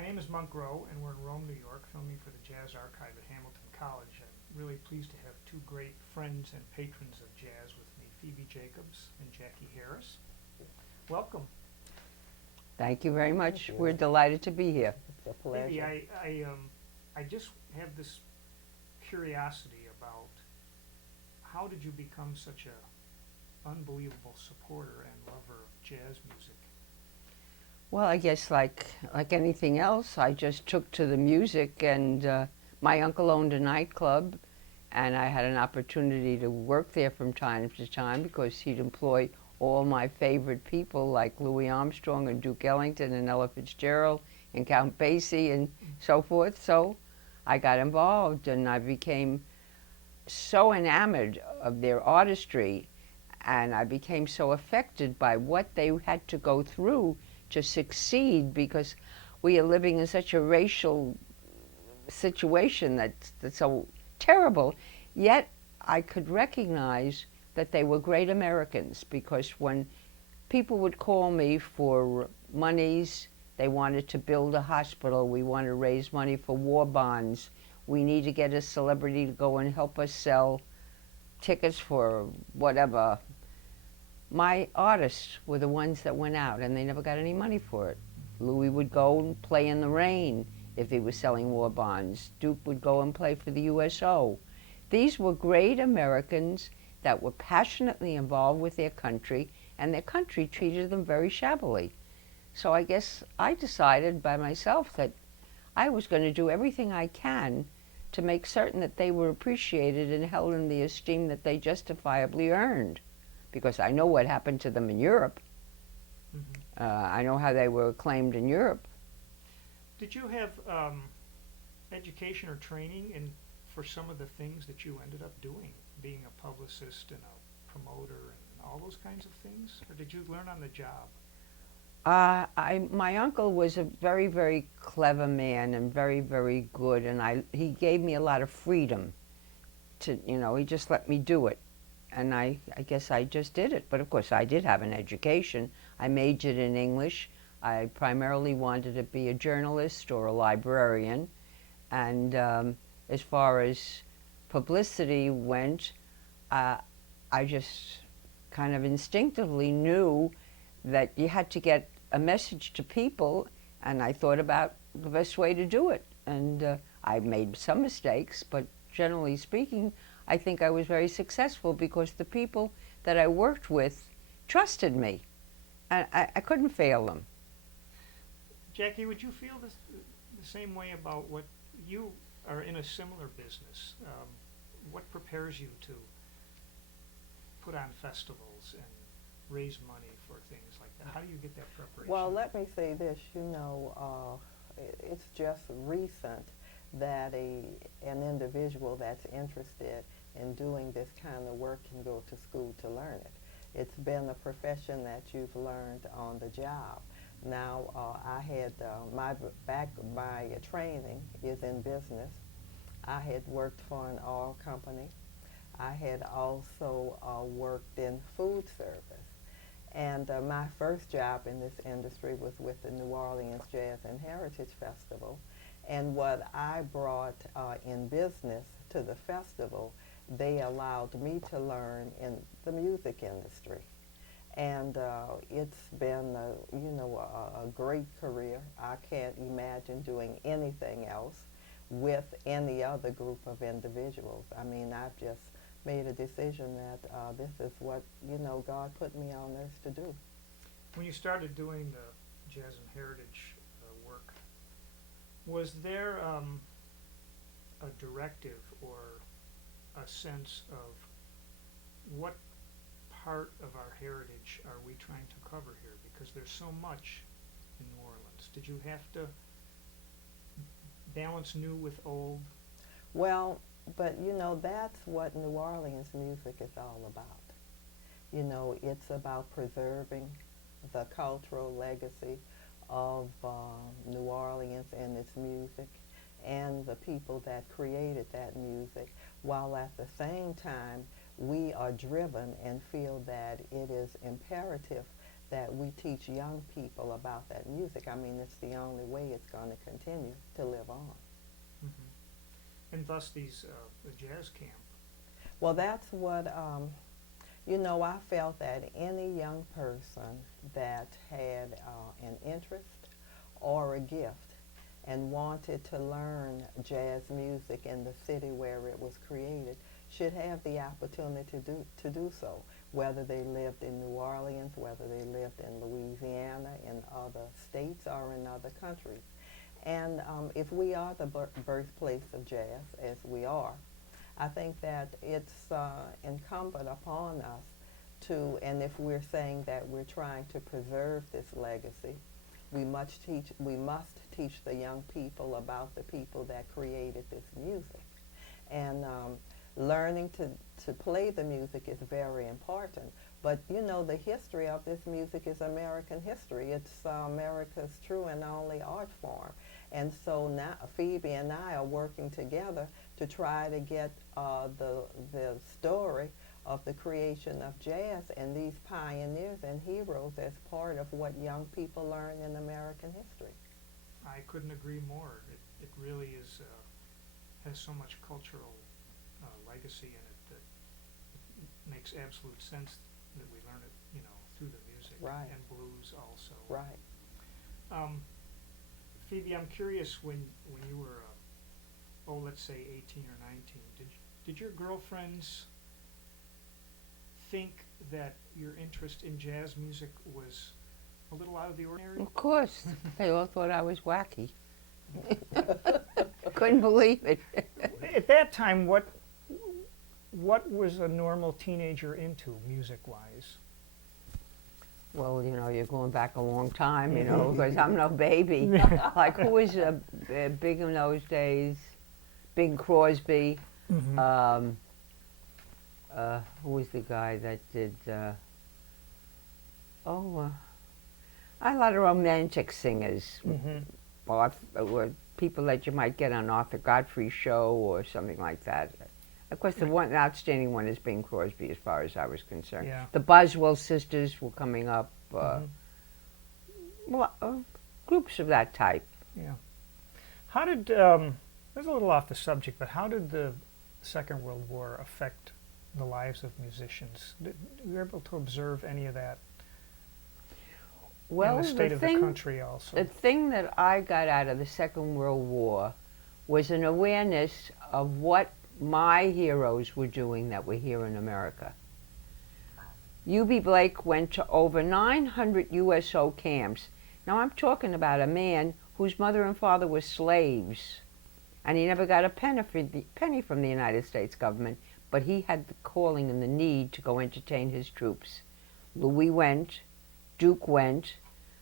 My name is Monk Rowe, and we're in Rome, New York, filming for the Jazz Archive at Hamilton College. I'm really pleased to have two great friends and patrons of jazz with me, Phoebe Jacobs and Jackie Harris. Welcome. Thank you very much. you. We're delighted to be here. It's a pleasure. Phoebe, I just have this curiosity about how did you become such a unbelievable supporter and lover of jazz music? Well, I guess like anything else, I just took to the music, and my uncle owned a nightclub, and I had an opportunity to work there from time to time because he'd employ all my favorite people like Louis Armstrong and Duke Ellington and Ella Fitzgerald and Count Basie and so forth. So I got involved, and I became so enamored of their artistry, and I became so affected by what they had to go through to succeed, because we are living in such a racial situation that's so terrible. Yet I could recognize that they were great Americans, because when people would call me for monies, they wanted to build a hospital, we want to raise money for war bonds, we need to get a celebrity to go and help us sell tickets for whatever. My artists were the ones that went out, and they never got any money for it. Louis would go and play in the rain if he was selling war bonds. Duke would go and play for the USO. These were great Americans that were passionately involved with their country, and their country treated them very shabbily. So I guess I decided by myself that I was going to do everything I can to make certain that they were appreciated and held in the esteem that they justifiably earned, because I know what happened to them in Europe. Mm-hmm. I know how they were acclaimed in Europe. Did you have education or training for some of the things that you ended up doing, being a publicist and a promoter and all those kinds of things? Or did you learn on the job? My uncle was a very, very clever man and very, very good, and he gave me a lot of freedom to, he just let me do it. And I guess I just did it. But of course, I did have an education. I majored in English. I primarily wanted to be a journalist or a librarian. And as far as publicity went, I just kind of instinctively knew that you had to get a message to people, and I thought about the best way to do it. And I made some mistakes, but generally speaking, I think I was very successful because the people that I worked with trusted me. I couldn't fail them. Jackie, would you feel the same way about what you are in a similar business? What prepares you to put on festivals and raise money for things like that? How do you get that preparation? Well, let me say this, it's just recent that an individual that's interested in doing this kind of work can go to school to learn it. It's been a profession that you've learned on the job. Now, I had my training is in business. I had worked for an oil company. I had also worked in food service. And my first job in this industry was with the New Orleans Jazz and Heritage Festival. And what I brought in business to the festival, they allowed me to learn in the music industry. And it's been, a great career. I can't imagine doing anything else with any other group of individuals. I mean, I've just made a decision that this is what, God put me on earth to do. When you started doing the Jazz and Heritage work, was there a directive or a sense of what part of our heritage are we trying to cover here? Because there's so much in New Orleans. Did you have to balance new with old? Well, but that's what New Orleans music is all about. It's about preserving the cultural legacy of New Orleans and its music and the people that created that music, while at the same time we are driven and feel that it is imperative that we teach young people about that music. I mean, it's the only way it's going to continue to live on. And thus these the jazz camp. Well, that's what, you know, I felt that any young person that had an interest or a gift and wanted to learn jazz music in the city where it was created should have the opportunity to do so, whether they lived in New Orleans, whether they lived in Louisiana, in other states, or in other countries. And if we are the birthplace of jazz, as we are, I think that it's incumbent upon us to, and if we're saying that we're trying to preserve this legacy, we must teach the young people about the people that created this music. And learning to play the music is very important. But you know, the history of this music is American history. It's America's true and only art form. And so now Phoebe and I are working together to try to get the story of the creation of jazz and these pioneers and heroes as part of what young people learn in American history. I couldn't agree more. It really is has so much cultural legacy in it that it makes absolute sense that we learn it, you know, through the music. Right. And blues also. Right. Phoebe, I'm curious when you were, let's say 18 or 19, did your girlfriends think that your interest in jazz music was a little out of the ordinary? Of course. They all thought I was wacky. Couldn't believe it. At that time, what was a normal teenager into, music-wise? Well, you know, you're going back a long time, you know, because I'm no baby. Like, who was big in those days? Bing Crosby. Mm-hmm. Who was the guy that did, a lot of romantic singers. Mm-hmm. Or people that you might get on Arthur Godfrey's show or something like that. Of course, the outstanding one is Bing Crosby, as far as I was concerned. Yeah. The Boswell sisters were coming up. Groups of that type. Yeah. How did, this is a little off the subject, but how did the Second World War affect the lives of musicians? Were you able to observe any of that Well, in the state of the country also? The thing that I got out of the Second World War was an awareness of what my heroes were doing that were here in America. U.B. Blake went to over 900 USO camps. Now I'm talking about a man whose mother and father were slaves, and he never got a penny from the United States government, but he had the calling and the need to go entertain his troops. Louis went, Duke went.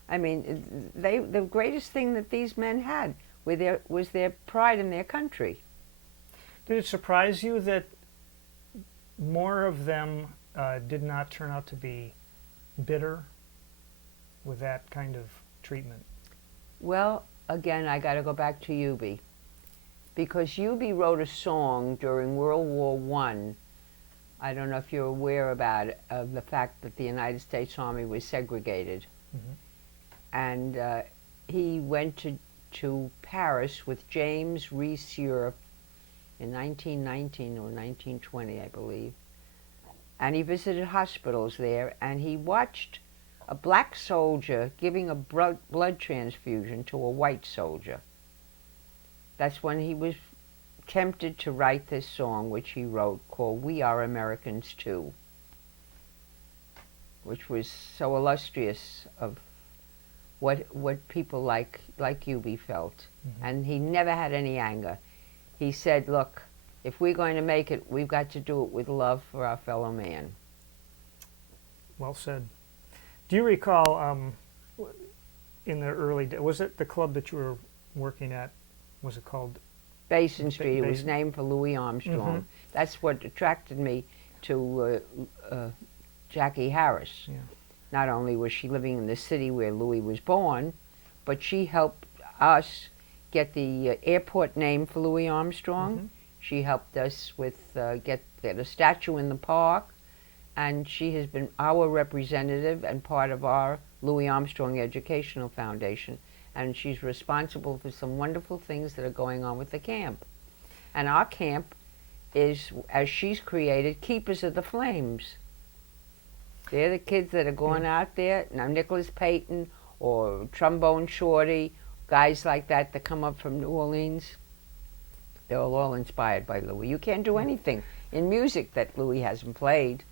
I mean, the greatest thing that these men had was their pride in their country. Did it surprise you that more of them did not turn out to be bitter with that kind of treatment? Well, again, I got to go back to Yubi, because Yubi wrote a song during World War I. I don't know if you're aware about it, of the fact that the United States Army was segregated. Mm-hmm. And he went to Paris with James Reese Europe in 1919 or 1920, I believe. And he visited hospitals there, and he watched a black soldier giving a blood transfusion to a white soldier. That's when he was tempted to write this song, which he wrote, called "We Are Americans Too," which was so illustrious of what people like Yubi felt. Mm-hmm. And he never had any anger. He said, look, if we're going to make it, we've got to do it with love for our fellow man. Well said. Do you recall in the early days, was it the club that you were working at, was it called? Basin Street. It was named for Louis Armstrong. Mm-hmm. That's what attracted me to Jackie Harris. Yeah. Not only was she living in the city where Louis was born, but she helped us get the airport name for Louis Armstrong. Mm-hmm. She helped us with get a statue in the park, and she has been our representative and part of our Louis Armstrong Educational Foundation, and she's responsible for some wonderful things that are going on with the camp. And our camp is, as she's created, Keepers of the Flames. They're the kids that are going out there. Now, Nicholas Payton or Trombone Shorty, guys like that that come up from New Orleans, they're all inspired by Louis. You can't do anything in music that Louis hasn't played.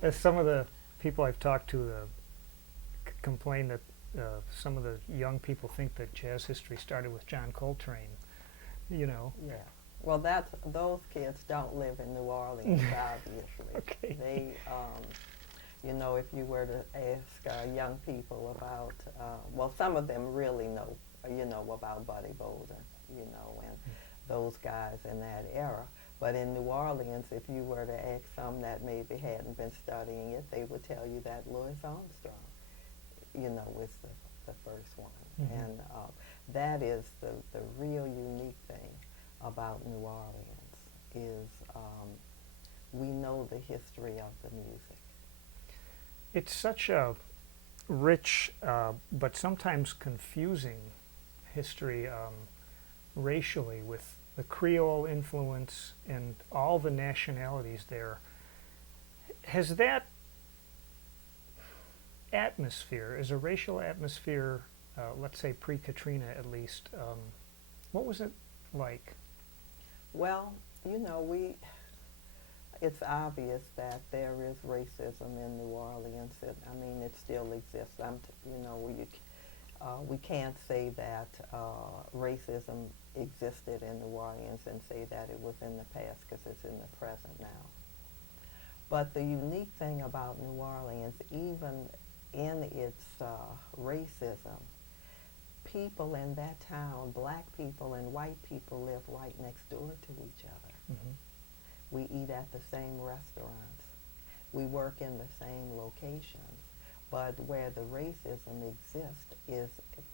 As some of the people I've talked to complain that some of the young people think that jazz history started with John Coltrane, you know. Yeah. Well, those kids don't live in New Orleans, obviously. Okay. They, you know, if you were to ask young people about, well, some of them really know, you know, about Buddy Bolden, you know, and those guys in that era. But in New Orleans, if you were to ask some that maybe hadn't been studying it, they would tell you that Louis Armstrong, you know, was the first one. Mm-hmm. And that is the real unique thing about New Orleans is we know the history of the music. It's such a rich but sometimes confusing history racially, with the Creole influence and all the nationalities there. Has that atmosphere, is a racial atmosphere, let's say pre-Katrina at least, what was it like? Well, you know, it's obvious that there is racism in New Orleans. I mean, it still exists. You know, we can't say that racism existed in New Orleans and say that it was in the past, because it's in the present now. But the unique thing about New Orleans, even in its racism, people in that town, black people and white people, live right next door to each other. Mm-hmm. We eat at the same restaurants. We work in the same locations. But where the racism exists is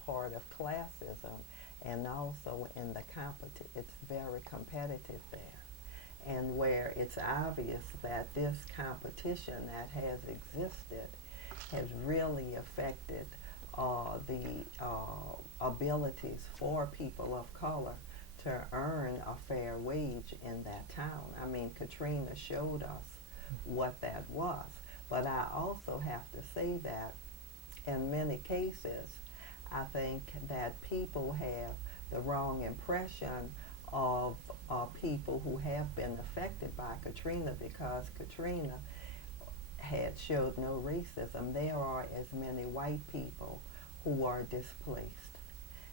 part of classism, and also in the it's very competitive there. And where it's obvious that this competition that has existed has really affected the abilities for people of color to earn a fair wage in that town. I mean, Katrina showed us what that was. But I also have to say that in many cases, I think that people have the wrong impression of people who have been affected by Katrina, because Katrina had showed no racism. There are as many white people who are displaced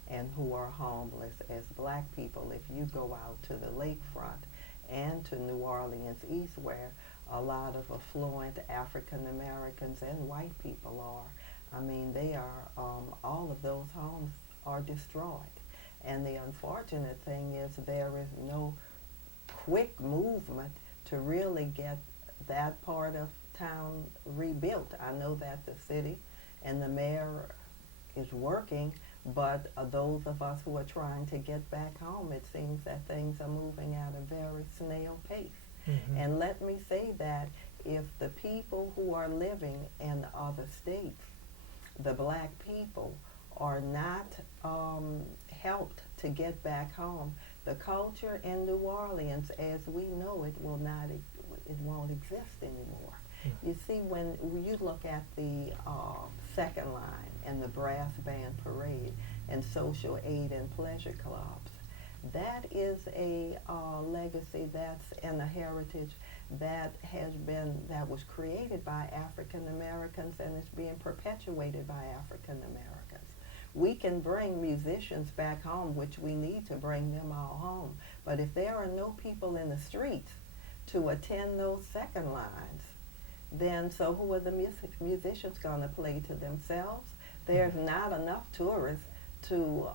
and who are homeless as black people. If you go out to the lakefront and to New Orleans East, where a lot of affluent African Americans and white people are, I mean, they are, all of those homes are destroyed. And the unfortunate thing is there is no quick movement to really get that part of town rebuilt. I know that the city and the mayor is working, but those of us who are trying to get back home, it seems that things are moving at a very snail pace. Mm-hmm. And let me say that if the people who are living in other states, the black people, are not helped to get back home, the culture in New Orleans as we know it won't exist anymore. Mm-hmm. You see, when you look at the second line and the brass band parade and social aid and pleasure clubs, that is a legacy and a heritage that was created by African Americans and is being perpetuated by African Americans. We can bring musicians back home, which we need to bring them all home, but if there are no people in the streets to attend those second lines, then so who are the musicians going to play to themselves? There's not enough tourists to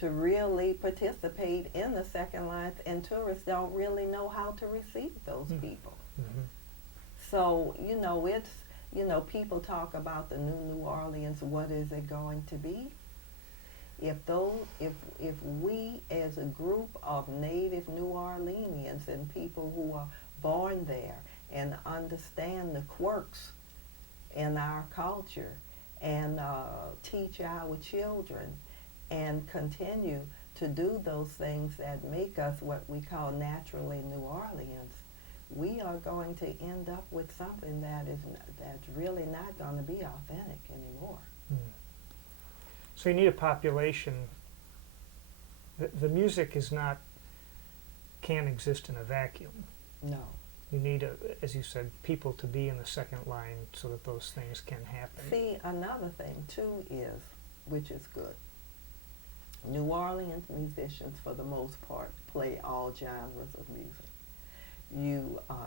really participate in the second lines, and tourists don't really know how to receive those people. Mm-hmm. So, people talk about the New Orleans, what is it going to be? If we as a group of native New Orleanians and people who are born there and understand the quirks in our culture and teach our children and continue to do those things that make us what we call naturally New Orleans, we are going to end up with something that's really not going to be authentic anymore. So you need a population. The music can't exist in a vacuum. No. You need, as you said, people to be in the second line so that those things can happen. See, another thing too is, which is good, New Orleans musicians for the most part play all genres of music.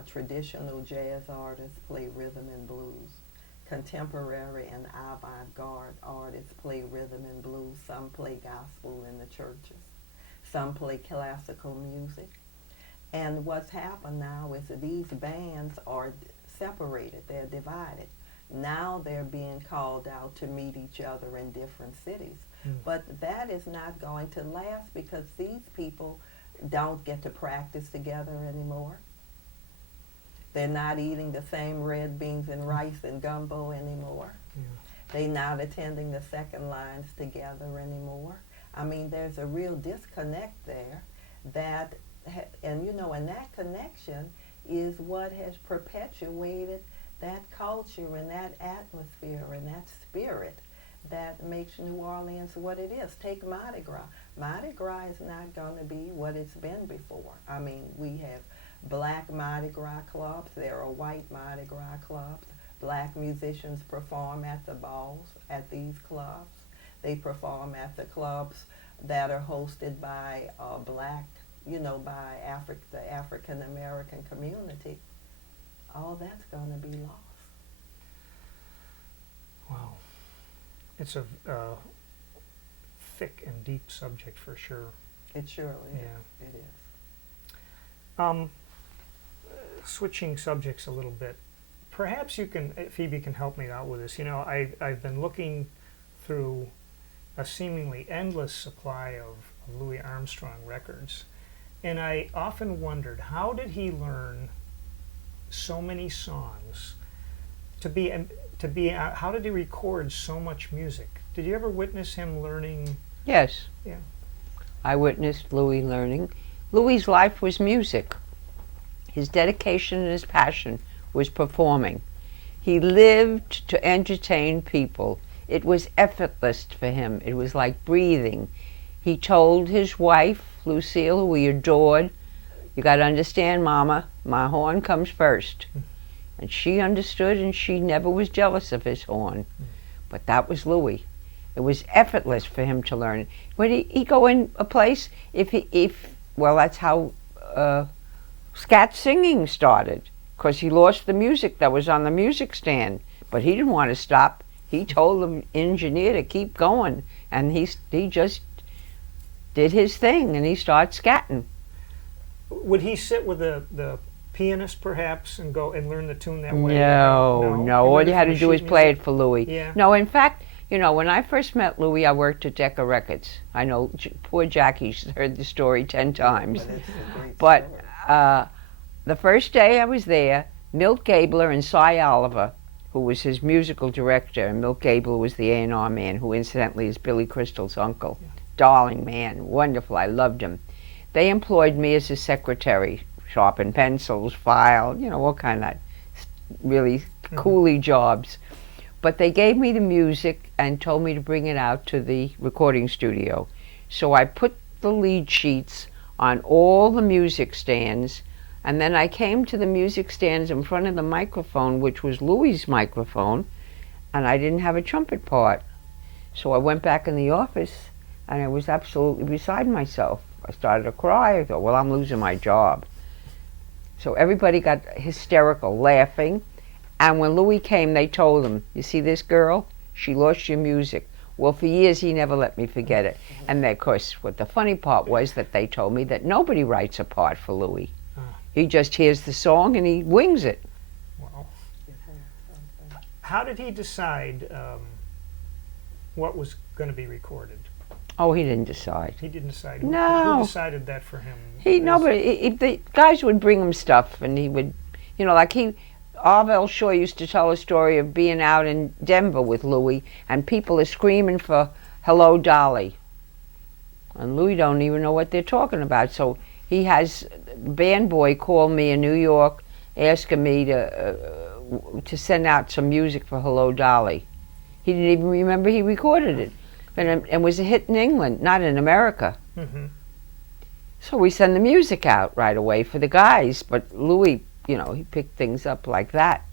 Traditional jazz artists play rhythm and blues. Contemporary and avant-garde artists play rhythm and blues. Some play gospel in the churches. Some play classical music. And what's happened now is that these bands are separated. They're divided. Now they're being called out to meet each other in different cities. But that is not going to last because these people don't get to practice together anymore. They're not eating the same red beans and rice and gumbo anymore. They're not attending the second lines together anymore. I mean, there's a real disconnect there and that connection is what has perpetuated that culture and that atmosphere and that spirit that makes New Orleans what it is. Take Mardi Gras. Mardi Gras is not going to be what it's been before. I mean, we have black Mardi Gras clubs. There are white Mardi Gras clubs. Black musicians perform at the balls at these clubs. They perform at the clubs that are hosted by by the African American community. All that's going to be lost. Wow. It's a thick and deep subject for sure. It surely is. Yeah. It is. Switching subjects a little bit, perhaps Phoebe can help me out with this. You know, I've been looking through a seemingly endless supply of Louis Armstrong records, and I often wondered, how did he learn so many songs? How did he record so much music? Did you ever witness him learning? Yes. Yeah. I witnessed Louis learning. Louis's life was music. His dedication and his passion was performing. He lived to entertain people. It was effortless for him. It was like breathing. He told his wife, Lucille, who he adored, "You got to understand, Mama, my horn comes first." And she understood, and she never was jealous of his horn. But that was Louis. It was effortless for him to learn. When he go in a place, that's how scat singing started, because he lost the music that was on the music stand. But he didn't want to stop. He told the engineer to keep going, and he just did his thing, and he started scatting. Would he sit with the pianist perhaps and go and learn the tune that way? No. All you had to do was play it for Louis. Yeah. No, in fact, when I first met Louis, I worked at Decca Records. I know poor Jackie's heard the story 10 times. But it's a great story. The first day I was there, Milt Gabler and Cy Oliver, who was his musical director, and Milt Gabler was the A&R man, who incidentally is Billy Crystal's uncle. Yeah. Darling man, wonderful, I loved him. They employed me as a secretary, sharpen pencils, file, all kind of really coolie jobs. But they gave me the music and told me to bring it out to the recording studio. So I put the lead sheets on all the music stands, and then I came to the music stands in front of the microphone, which was Louis's microphone, and I didn't have a trumpet part. So I went back in the office, and I was absolutely beside myself. I started to cry. I thought, well, I'm losing my job. So everybody got hysterical, laughing. And when Louis came, they told him, "You see this girl? She lost your music." Well, for years, he never let me forget it. And of course, what the funny part was that they told me that nobody writes a part for Louis. He just hears the song and he wings it. Wow. How did he decide what was going to be recorded? Oh, he didn't decide. He didn't decide. No. Who decided that for him? The guys would bring him stuff, and You know, like Arvell Shaw used to tell a story of being out in Denver with Louis, and people are screaming for "Hello, Dolly," and Louis don't even know what they're talking about. So he has band boy call me in New York, asking me to send out some music for "Hello, Dolly." He didn't even remember he recorded it, and it was a hit in England, not in America. Mm-hmm. So we send the music out right away for the guys, but Louis, you know, he picked things up like that.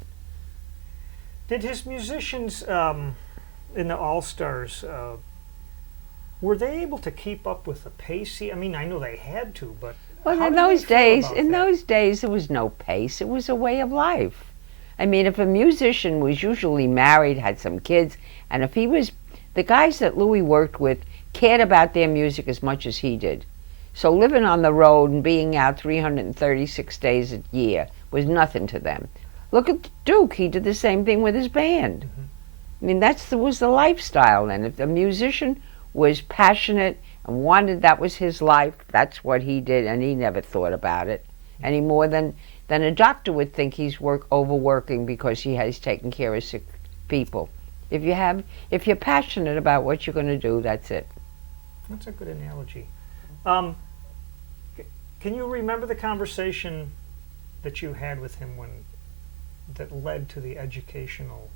Did his musicians in the All-Stars, were they able to keep up with the pace? I mean, I know they had to, but Well, how in did they those feel days, about in that? those days, there was no pace. It was a way of life. I mean, if a musician was usually married, had some kids, and if he was, the guys that Louis worked with cared about their music as much as he did. So living on the road and being out 336 days a year was nothing to them. Look at Duke. He did the same thing with his band. Mm-hmm. I mean, was the lifestyle then. If the musician was passionate and wanted, that was his life, that's what he did, and he never thought about it any more than a doctor would think he's overworking because he's taking care of sick people. If you're passionate about what you're going to do, that's it. That's a good analogy. Can you remember the conversation that you had with him that led to the educational?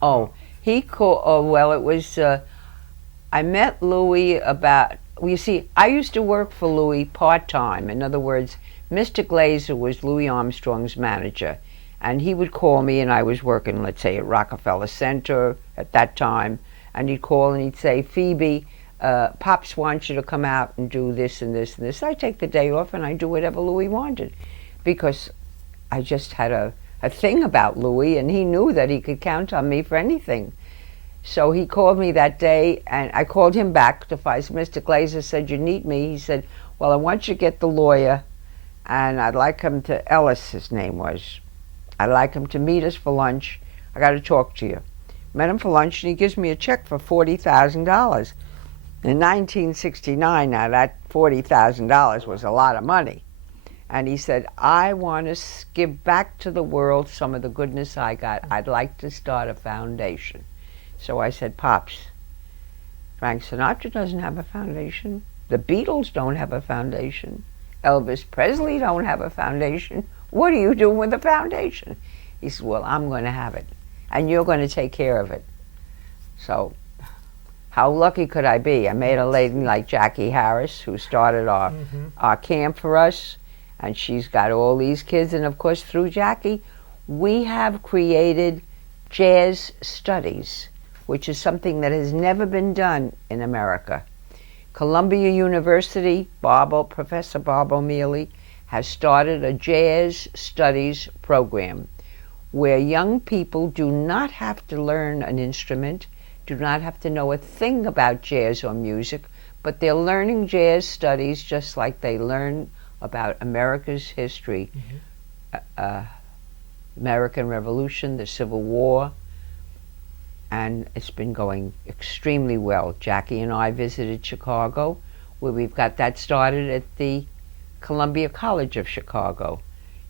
Oh, he called. Oh, well, it was. I met Louis about. Well, you see, I used to work for Louis part-time. In other words, Mr. Glazer was Louis Armstrong's manager, and he would call me, and I was working, let's say, at Rockefeller Center at that time, and he'd call and he'd say, "Phoebe, Pops wants you to come out and do this and this and this." I take the day off and I do whatever Louis wanted, because I just had a thing about Louis, and he knew that he could count on me for anything. So he called me that day, and I called him back to find. Mr. Glazer said, "You need me?" He said, "Well, I want you to get the lawyer, and I'd like him to," Ellis his name was, "I'd like him to meet us for lunch. I got to talk to you." Met him for lunch, and he gives me a check for $40,000. In 1969, now that $40,000 was a lot of money. And he said, "I want to give back to the world some of the goodness I got. I'd like to start a foundation." So I said, "Pops, Frank Sinatra doesn't have a foundation. The Beatles don't have a foundation. Elvis Presley don't have a foundation. What are you doing with a foundation?" He said, "Well, I'm going to have it, and you're going to take care of it." So how lucky could I be? I made a lady like Jackie Harris, who started our camp for us, and she's got all these kids. And of course, through Jackie, we have created jazz studies, which is something that has never been done in America. Columbia University, Professor Bob O'Meally, has started a jazz studies program where young people do not have to learn an instrument, do not have to know a thing about jazz or music, but they're learning jazz studies just like they learn about America's history, American Revolution, the Civil War, and it's been going extremely well. Jackie and I visited Chicago, where we've got that started at the Columbia College of Chicago.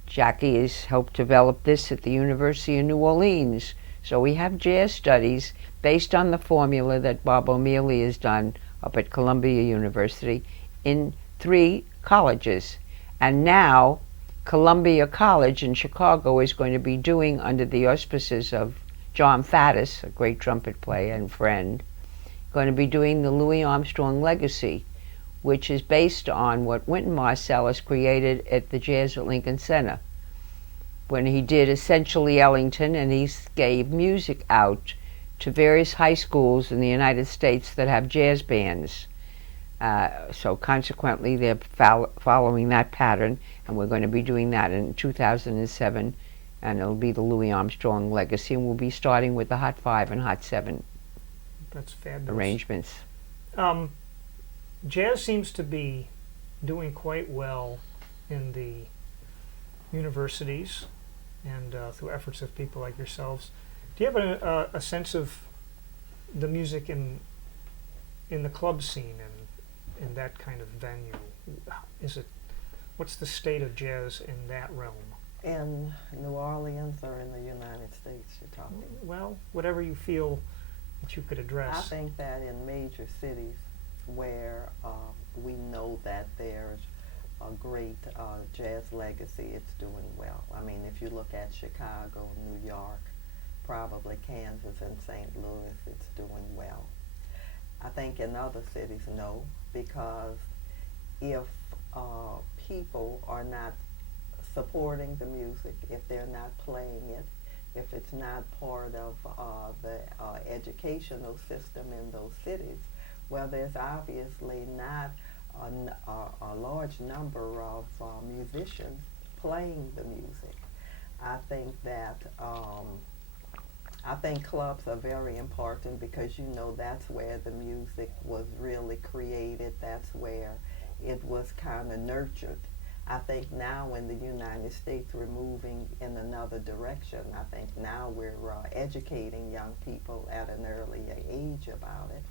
Jackie has helped develop this at the University of New Orleans. So we have jazz studies based on the formula that Bob O'Meally has done up at Columbia University in 3 colleges. And now Columbia College in Chicago is going to be doing, under the auspices of John Faddis, a great trumpet player and friend, going to be doing the Louis Armstrong Legacy, which is based on what Wynton Marsalis created at the Jazz at Lincoln Center, when he did essentially Ellington, and he gave music out to various high schools in the United States that have jazz bands. So consequently, they're following that pattern, and we're going to be doing that in 2007, and it'll be the Louis Armstrong Legacy, and we'll be starting with the Hot 5 and Hot 7 That's fabulous. arrangements. Jazz seems to be doing quite well in the universities and through efforts of people like yourselves. Do you have a sense of the music in the club scene and in that kind of venue? What's the state of jazz in that realm? In New Orleans or in the United States, you're talking? Well, whatever you feel that you could address. I think that in major cities where we know that there's a great jazz legacy, it's doing well. I mean, if you look at Chicago, New York, probably Kansas and St. Louis, it's doing well. I think in other cities, no, because if people are not supporting the music, if they're not playing it, if it's not part of the educational system in those cities, well, there's obviously not a large number of musicians playing the music. I think that I think clubs are very important because that's where the music was really created. That's where it was kind of nurtured. I think now in the United States we're moving in another direction. I think now we're educating young people at an early age about it.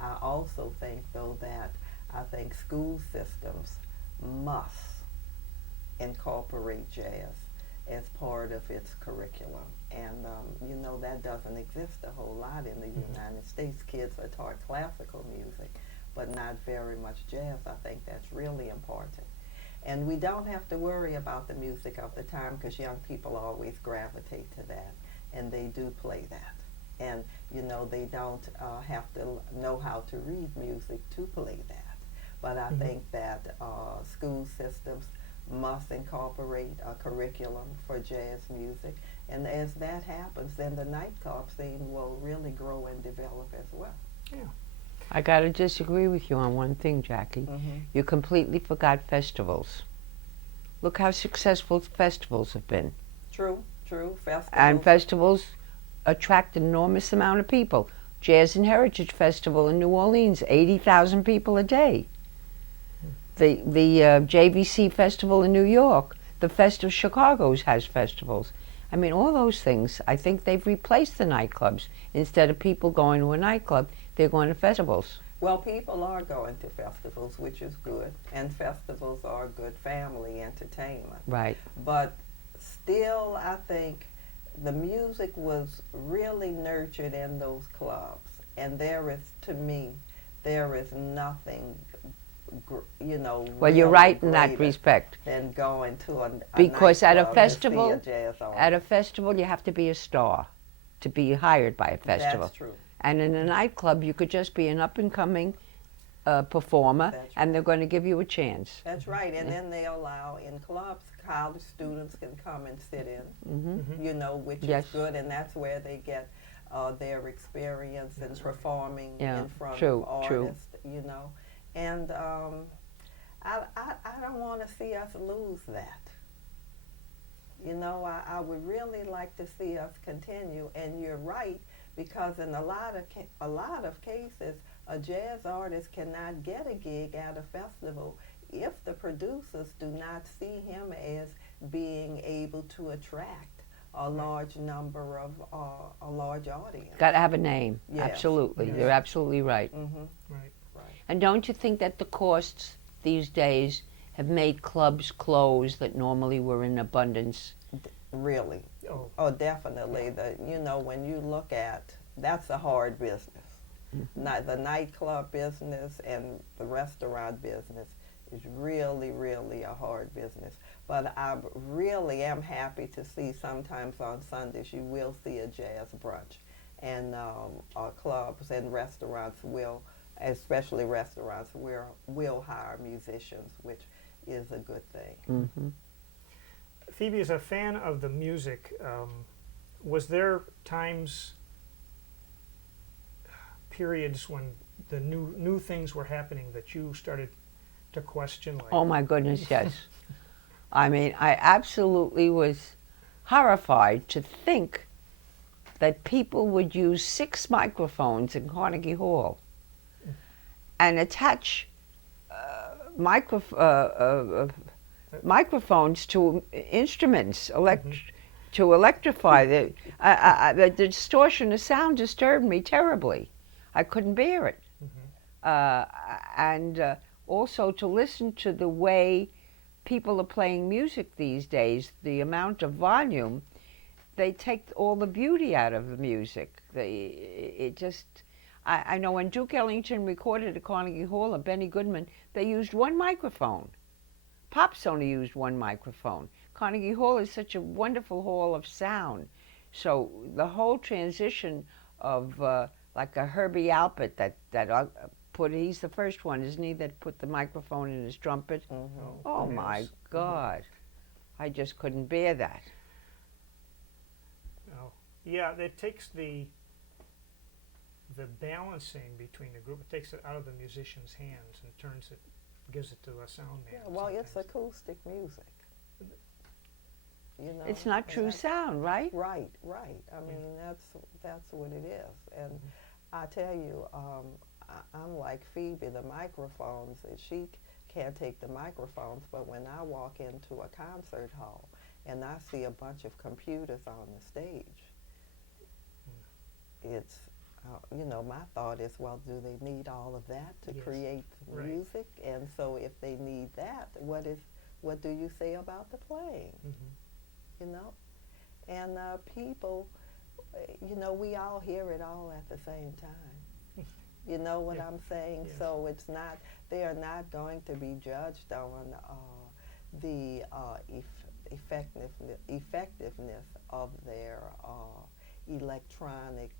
I also think, though, that I think school systems must incorporate jazz as part of its curriculum. And, that doesn't exist a whole lot in the United States. Kids are taught classical music, but not very much jazz. I think that's really important. And we don't have to worry about the music of the time because young people always gravitate to that, and they do play that. And, they don't have to know how to read music to play that. But I think that school systems must incorporate a curriculum for jazz music. And as that happens, then the nightclub scene will really grow and develop as well. Yeah. I got to disagree with you on one thing, Jackie. You completely forgot festivals. Look how successful festivals have been. True. Festivals. And festivals attract an enormous amount of people. Jazz and Heritage Festival in New Orleans, 80,000 people a day. The JVC Festival in New York, the Fest of Chicago's has festivals. I mean, all those things, I think they've replaced the nightclubs. Instead of people going to a nightclub, they're going to festivals. Well, people are going to festivals, which is good, and festivals are good family entertainment. Right. But still, I think the music was really nurtured in those clubs, and to me, there is nothing, Well, you're right in that respect. Than going to a because at a festival, to see a jazz artist. at a festival, you have to be a star to be hired by a festival. That's true. And in a nightclub, you could just be an up-and-coming performer, That's and they're going to give you a chance. That's right, and then they allow in clubs, college students can come and sit in, which Yes. is good, and that's where they get their experience in performing Yeah, in front true, of true. artists, And I don't want to see us lose that. I would really like to see us continue, and you're right, because in a lot of cases, a jazz artist cannot get a gig at a festival if the producers do not see him as being able to attract a large number of a large audience. Got to have a name. Yes. Absolutely. Yes. You're absolutely right. Right. And don't you think that the costs these days have made clubs close that normally were in abundance? Really. Oh. Oh, definitely. When you look at, that's a hard business. The nightclub business and the restaurant business is really, really a hard business. But I really am happy to see sometimes on Sundays you will see a jazz brunch. And clubs and restaurants especially restaurants, will hire musicians, which is a good thing. Phoebe, as a fan of the music, was there periods when the new things were happening that you started to question? Like, Oh my goodness, yes. I mean, I absolutely was horrified to think that people would use 6 microphones in Carnegie Hall and attach microphones to instruments, to electrify. The distortion of sound disturbed me terribly. I couldn't bear it. And also to listen to the way people are playing music these days, the amount of volume, they take all the beauty out of the music. I know when Duke Ellington recorded at Carnegie Hall of Benny Goodman, they used one microphone. Pops only used one microphone. Carnegie Hall is such a wonderful hall of sound. So the whole transition of like a Herbie Alpert he's the first one, isn't he, that put the microphone in his trumpet? Mm-hmm. Oh yes. my God. I just couldn't bear that. Oh, yeah, it takes the balancing between the group. It takes it out of the musician's hands and gives it to a sound man. Yeah, well, it's sometimes. acoustic music. You know, It's not and true that's- sound, right? Right, right. I mean, that's what it is. And I tell you, I'm like Phoebe, the microphones. She can't take the microphones, but when I walk into a concert hall and I see a bunch of computers on the stage, it's, you know, my thought is, well, do they need all of that to Yes. create Right. music? And so if they need that, what do you say about the playing? Mm-hmm. You know? And people, you know, we all hear it all at the same time. You know what Yeah. I'm saying? Yes. So it's not, they are not going to be judged on the effectiveness of their electronic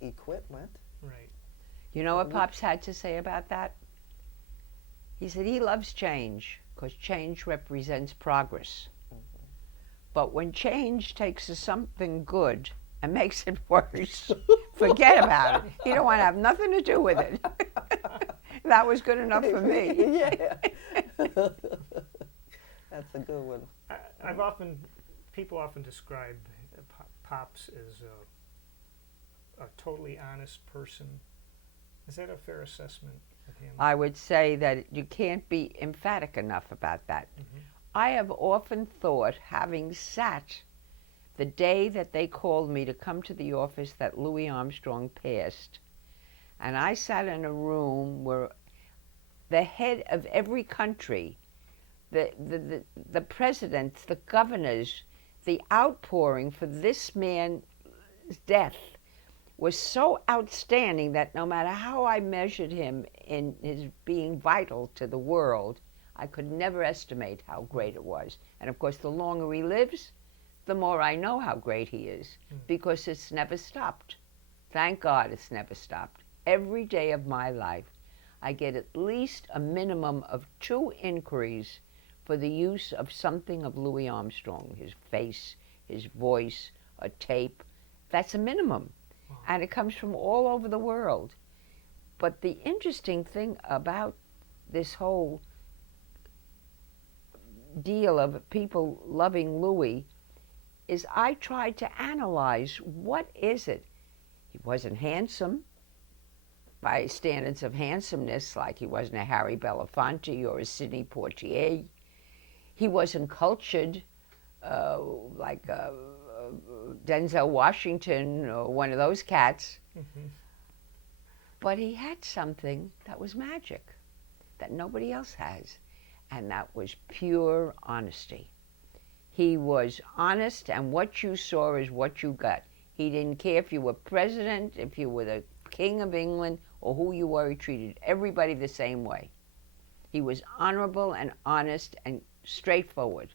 equipment. Right. You know what Pops had to say about that? He said he loves change because change represents progress. Mm-hmm. But when change takes something good and makes it worse, forget about it. You don't want to have nothing to do with it. That was good enough for me. Yeah. That's a good one. People often describe Pops as a totally honest person. Is that a fair assessment of him? I would say that you can't be emphatic enough about that. Mm-hmm. I have often thought, having sat the day that they called me to come to the office that Louis Armstrong passed, and I sat in a room where the head of every country, the presidents, the governors, the outpouring for this man's death was so outstanding that no matter how I measured him in his being vital to the world, I could never estimate how great it was. And of course, the longer he lives, the more I know how great he is, because it's never stopped. Thank God it's never stopped. Every day of my life, I get at least a minimum of 2 inquiries for the use of something of Louis Armstrong, his face, his voice, a tape. That's a minimum. Wow. And it comes from all over the world. But the interesting thing about this whole deal of people loving Louis is I tried to analyze, what is it? He wasn't handsome by standards of handsomeness, like he wasn't a Harry Belafonte or a Sidney Poitier. He wasn't cultured like Denzel Washington or one of those cats. Mm-hmm. But he had something that was magic that nobody else has, and that was pure honesty. He was honest, and what you saw is what you got. He didn't care if you were president, if you were the King of England, or who you were. He treated everybody the same way. He was honorable and honest and straightforward.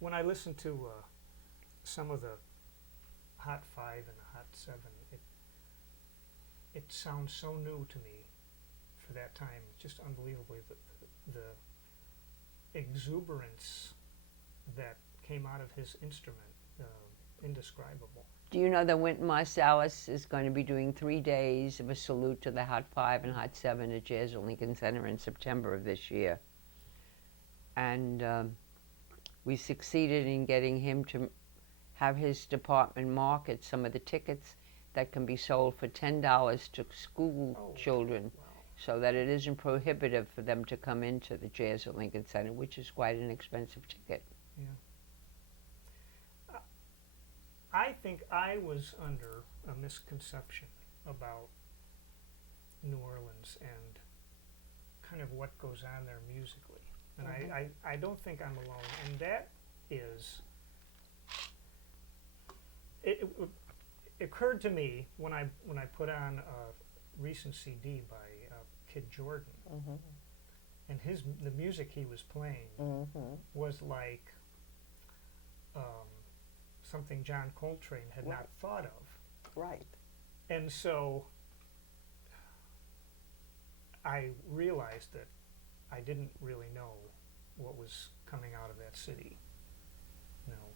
When I listen to some of the Hot 5 and the Hot 7, it sounds so new to me for that time. Just unbelievably, the exuberance that came out of his instrument, indescribable. Do you know that Wynton Marsalis is going to be doing 3 days of a salute to the Hot 5 and Hot 7 at Jazz at Lincoln Center in September of this year? And we succeeded in getting him to have his department market some of the tickets that can be sold for $10 to school children, Wow. so that it isn't prohibitive for them to come into the Jazz at Lincoln Center, which is quite an expensive ticket. Yeah. I think I was under a misconception about New Orleans and kind of what goes on there musically. And Mhm. I don't think I'm alone. And that is, it occurred to me when I put on a recent CD by Kid Jordan, Mhm. and the music he was playing Mhm. was like um, something John Coltrane had not Right. thought of. Right. And so I realized that I didn't really know what was coming out of that city. You know.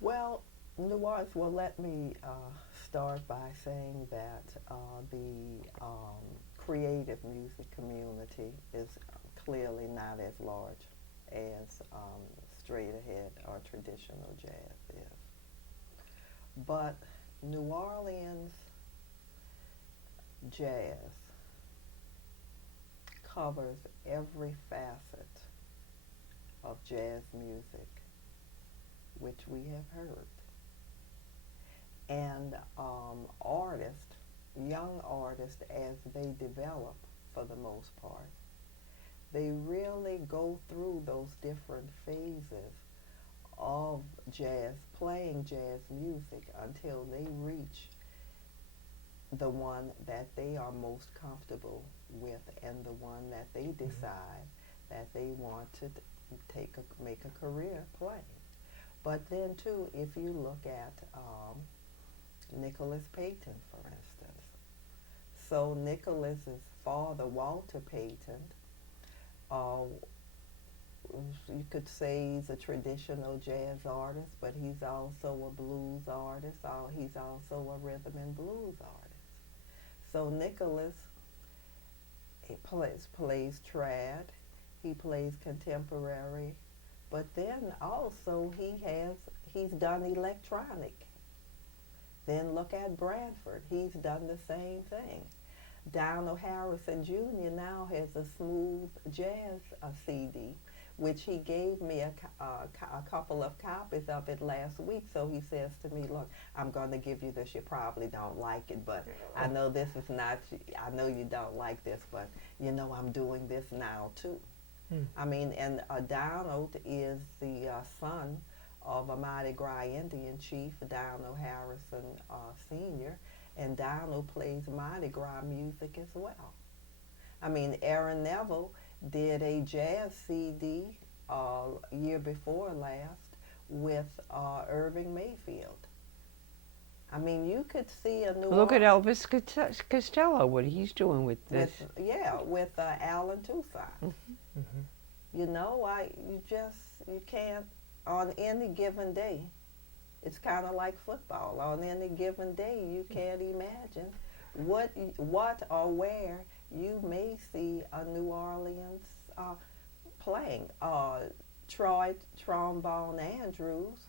Well, New Orleans. Well, let me start by saying that the creative music community is clearly not as large as straight ahead or traditional jazz is. But New Orleans jazz covers every facet of jazz music which we have heard. And artists, young artists, as they develop for the most part, they really go through those different phases of jazz, playing jazz music until they reach the one that they are most comfortable with and the one that they decide that they want to make a career playing. But then too, if you look at Nicholas Payton, for instance, so Nicholas's father, Walter Payton, uh, you could say he's a traditional jazz artist, but he's also a blues artist. He's also a rhythm and blues artist. So Nicholas, he plays trad, he plays contemporary, but then also he's done electronic. Then look at Branford, he's done the same thing. Donald Harrison Jr. now has a smooth jazz CD, which he gave me a couple of copies of it last week. So he says to me, "Look, I'm going to give you this. You probably don't like it, but I know this is not. I know you don't like this, but you know I'm doing this now too." Hmm. I mean, and Donald is the son of a Mardi Gras Indian chief, Donald Harrison Sr., and Donald plays Mardi Gras music as well. I mean, Aaron Neville did a jazz CD year before last with Irving Mayfield. I mean, you could see a New Look at Orleans Elvis Costello, what he's doing with this. with Alan Toussaint. Mm-hmm. You know, you can't on any given day. It's kind of like football. On any given day, you can't imagine what or where you may see a New Orleans playing. Troy Trombone Andrews'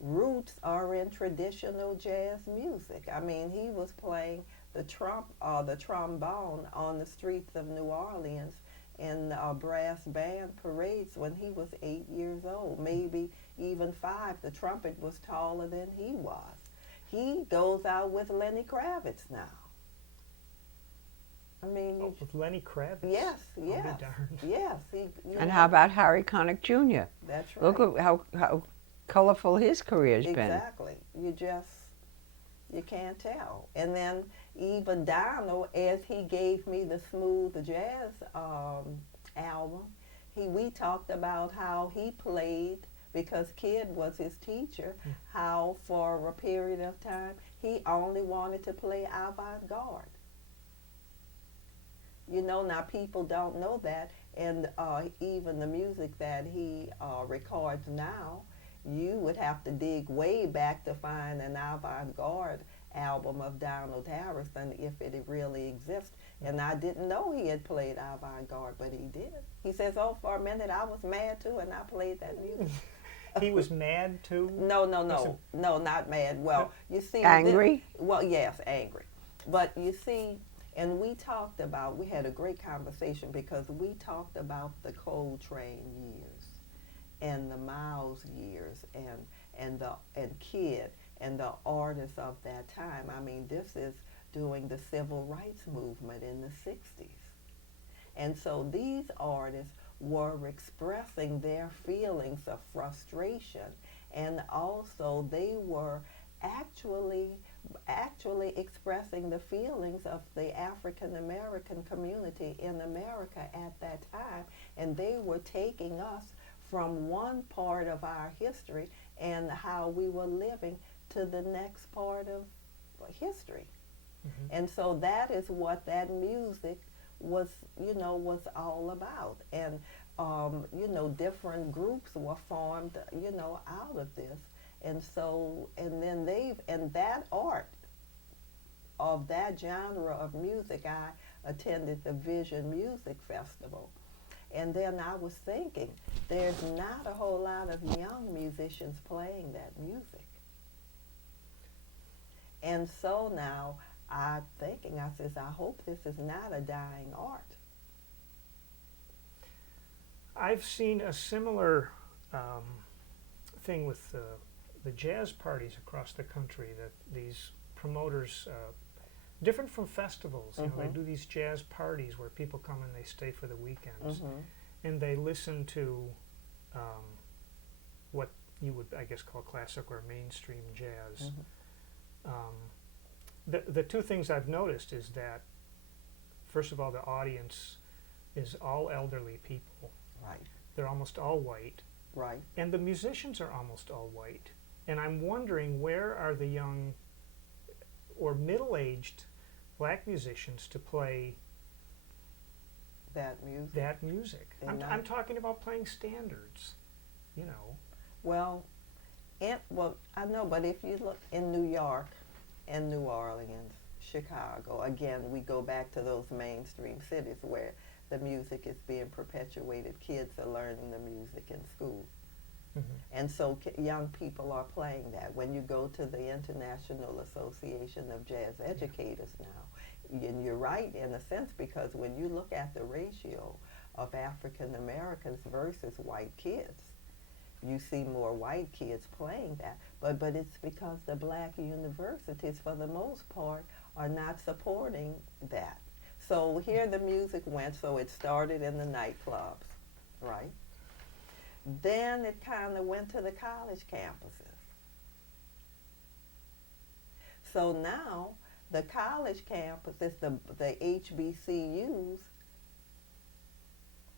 roots are in traditional jazz music. I mean, he was playing the trombone on the streets of New Orleans in brass band parades when he was 8 years old, maybe even 5. The trumpet was taller than he was. He goes out with Lenny Kravitz now. I mean, With Lenny Kravitz. yes, I'll yes, be darned. yes. And how about Harry Connick Jr.? That's right. Look at how colorful his career's been. Exactly. You can't tell. And then even Donald, as he gave me the smooth jazz album, we talked about how he played because Kid was his teacher. How for a period of time he only wanted to play avant-garde. You know, now people don't know that, and even the music that he records now, you would have to dig way back to find an avant-garde album of Donald Harrison if it really exists. And I didn't know he had played avant-garde, but he did. He says, "Oh, for a minute I was mad too, and I played that music." He was mad too? No, not mad. Well, you see, Angry? Yes, angry. But you see, and we had a great conversation because we talked about the Coltrane years and the Miles years and Kid and the artists of that time. I mean, this is during the civil rights movement in the 60s. And so these artists were expressing their feelings of frustration, and also they were actually expressing the feelings of the African American community in America at that time, and they were taking us from one part of our history and how we were living to the next part of history. And so that is what that music was, was all about. And different groups were formed, out of this. And so, and then and that art of that genre of music, I attended the Vision Music Festival. And then I was thinking, there's not a whole lot of young musicians playing that music. And so now I'm thinking, I says, I hope this is not a dying art. I've seen a similar thing with the jazz parties across the country, that these promoters, different from festivals, they do these jazz parties where people come and they stay for the weekends, and they listen to what you would, I guess, call classic or mainstream jazz. The two things I've noticed is that, first of all, the audience is all elderly people. Right. They're almost all white. Right. And the musicians are almost all white. And I'm wondering, where are the young or middle-aged black musicians to play that music? That music. I'm talking about playing standards, Well, I know, but if you look in New York and New Orleans, Chicago, again, we go back to those mainstream cities where the music is being perpetuated. Kids are learning the music in school. And so young people are playing that. When you go to the International Association of Jazz Educators now, and you're right in a sense, because when you look at the ratio of African Americans versus white kids, you see more white kids playing that. But it's because the black universities, for the most part, are not supporting that. So here the music went, so it started in the nightclubs, right? Then it kind of went to the college campuses. So now the college campuses, the HBCUs,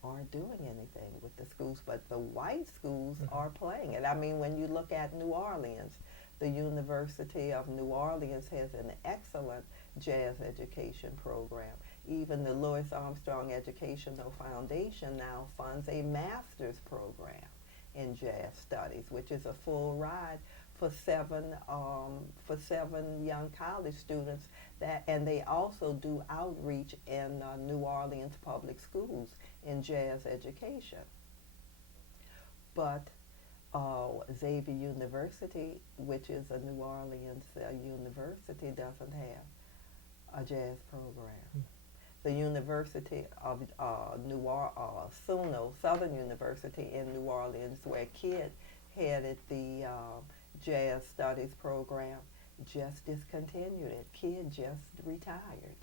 aren't doing anything with the schools, but the white schools are playing it. I mean, when you look at New Orleans, the University of New Orleans has an excellent jazz education program. Even the Louis Armstrong Educational Foundation now funds a master's program in jazz studies, which is a full ride for seven young college students. And they also do outreach in New Orleans public schools in jazz education. But Xavier University, which is a New Orleans university, doesn't have a jazz program. The University of SUNO, Southern University in New Orleans, where Kidd headed the jazz studies program, just discontinued it. Kidd just retired.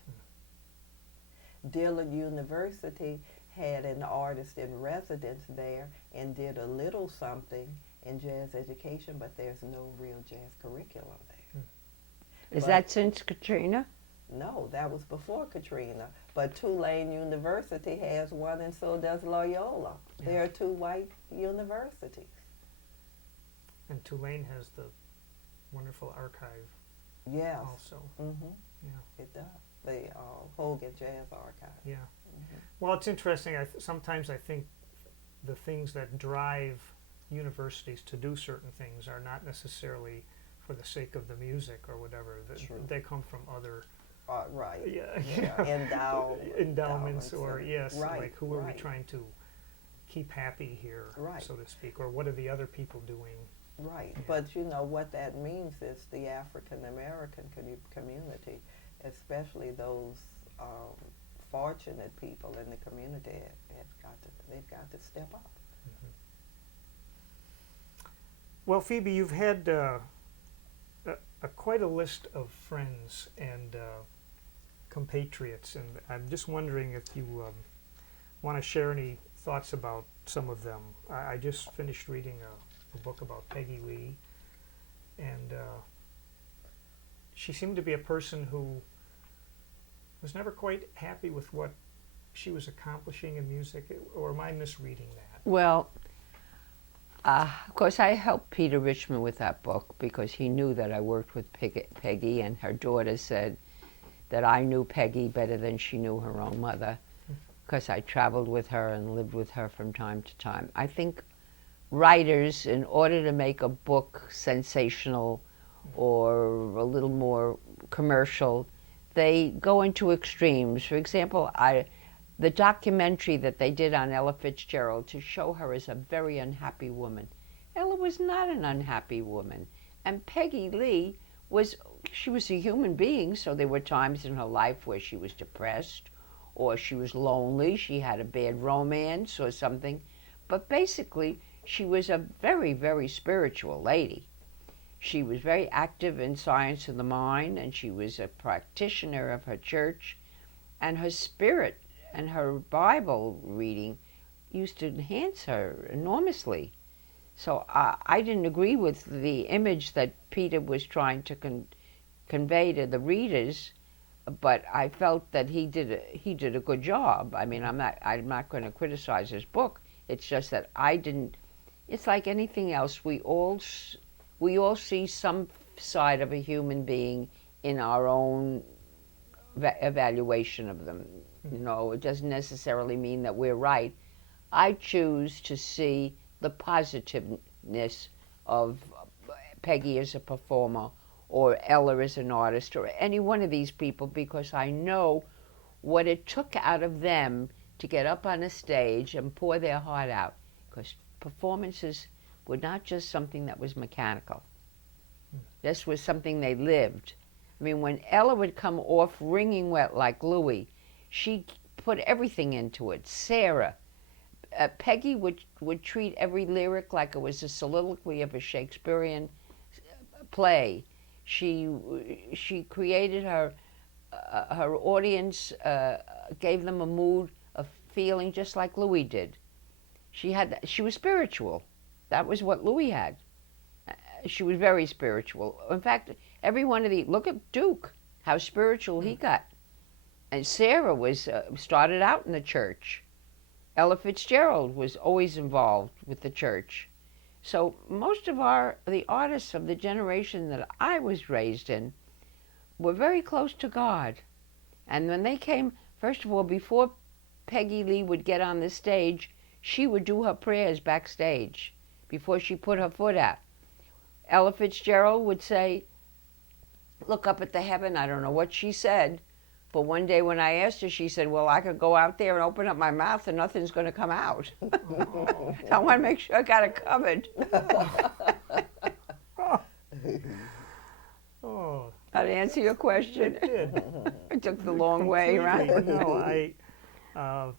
Dillard University had an artist in residence there and did a little something in jazz education, but there's no real jazz curriculum there. Is that since Katrina? No, that was before Katrina. But Tulane University has one, and so does Loyola. Yeah. There are two white universities. And Tulane has the wonderful archive. Yes. Also. Yeah. It does. The Hogan Jazz Archive. Yeah. Well, it's interesting. Sometimes I think the things that drive universities to do certain things are not necessarily for the sake of the music or whatever. They come from other right. Yeah. Endowments or yes, right, like who are we trying to keep happy here, so to speak, or what are the other people doing? Right. Yeah. But what that means is the African American community, especially those fortunate people in the community, they've got to step up. Well, Phoebe, you've had quite a list of friends, and compatriots, and I'm just wondering if you want to share any thoughts about some of them. I just finished reading a book about Peggy Lee, and she seemed to be a person who was never quite happy with what she was accomplishing in music, or am I misreading that? Well, of course, I helped Peter Richmond with that book because he knew that I worked with Peggy, and her daughter said that I knew Peggy better than she knew her own mother because I traveled with her and lived with her from time to time. I think writers, in order to make a book sensational or a little more commercial, they go into extremes. For example, the documentary that they did on Ella Fitzgerald to show her as a very unhappy woman. Ella was not an unhappy woman. And Peggy Lee she was a human being, so there were times in her life where she was depressed or she was lonely, she had a bad romance or something. But basically, she was a very, very spiritual lady. She was very active in science of the mind, and she was a practitioner of her church, and her spirit and her Bible reading used to enhance her enormously. So I didn't agree with the image that Peter was trying to convey to the readers, but I felt that he did a good job. I mean, I'm not going to criticize his book. It's just that I didn't. It's like anything else. We all see some side of a human being in our own evaluation of them. You know, it doesn't necessarily mean that we're right. I choose to see the positiveness of Peggy as a performer or Ella as an artist or any one of these people because I know what it took out of them to get up on a stage and pour their heart out, because performances were not just something that was mechanical. This was something they lived. I mean, when Ella would come off wringing wet like Louis, she put everything into it. Sarah, Peggy would treat every lyric like it was a soliloquy of a Shakespearean play. She created her audience, gave them a mood of feeling just like Louis did. She was spiritual. That was what Louis had. She was very spiritual. In fact, every one of look at Duke, how spiritual he got. And Sarah started out in the church. Ella Fitzgerald was always involved with the church. So most of the artists of the generation that I was raised in were very close to God. And when they came, first of all, before Peggy Lee would get on the stage, she would do her prayers backstage before she put her foot out. Ella Fitzgerald would say, look up at the heaven. I don't know what she said, but one day when I asked her, she said, well, I could go out there and open up my mouth and nothing's going to come out. Oh. So I want to make sure I got it covered. Oh. Did I answer your question? It did. I took the long way, right? No,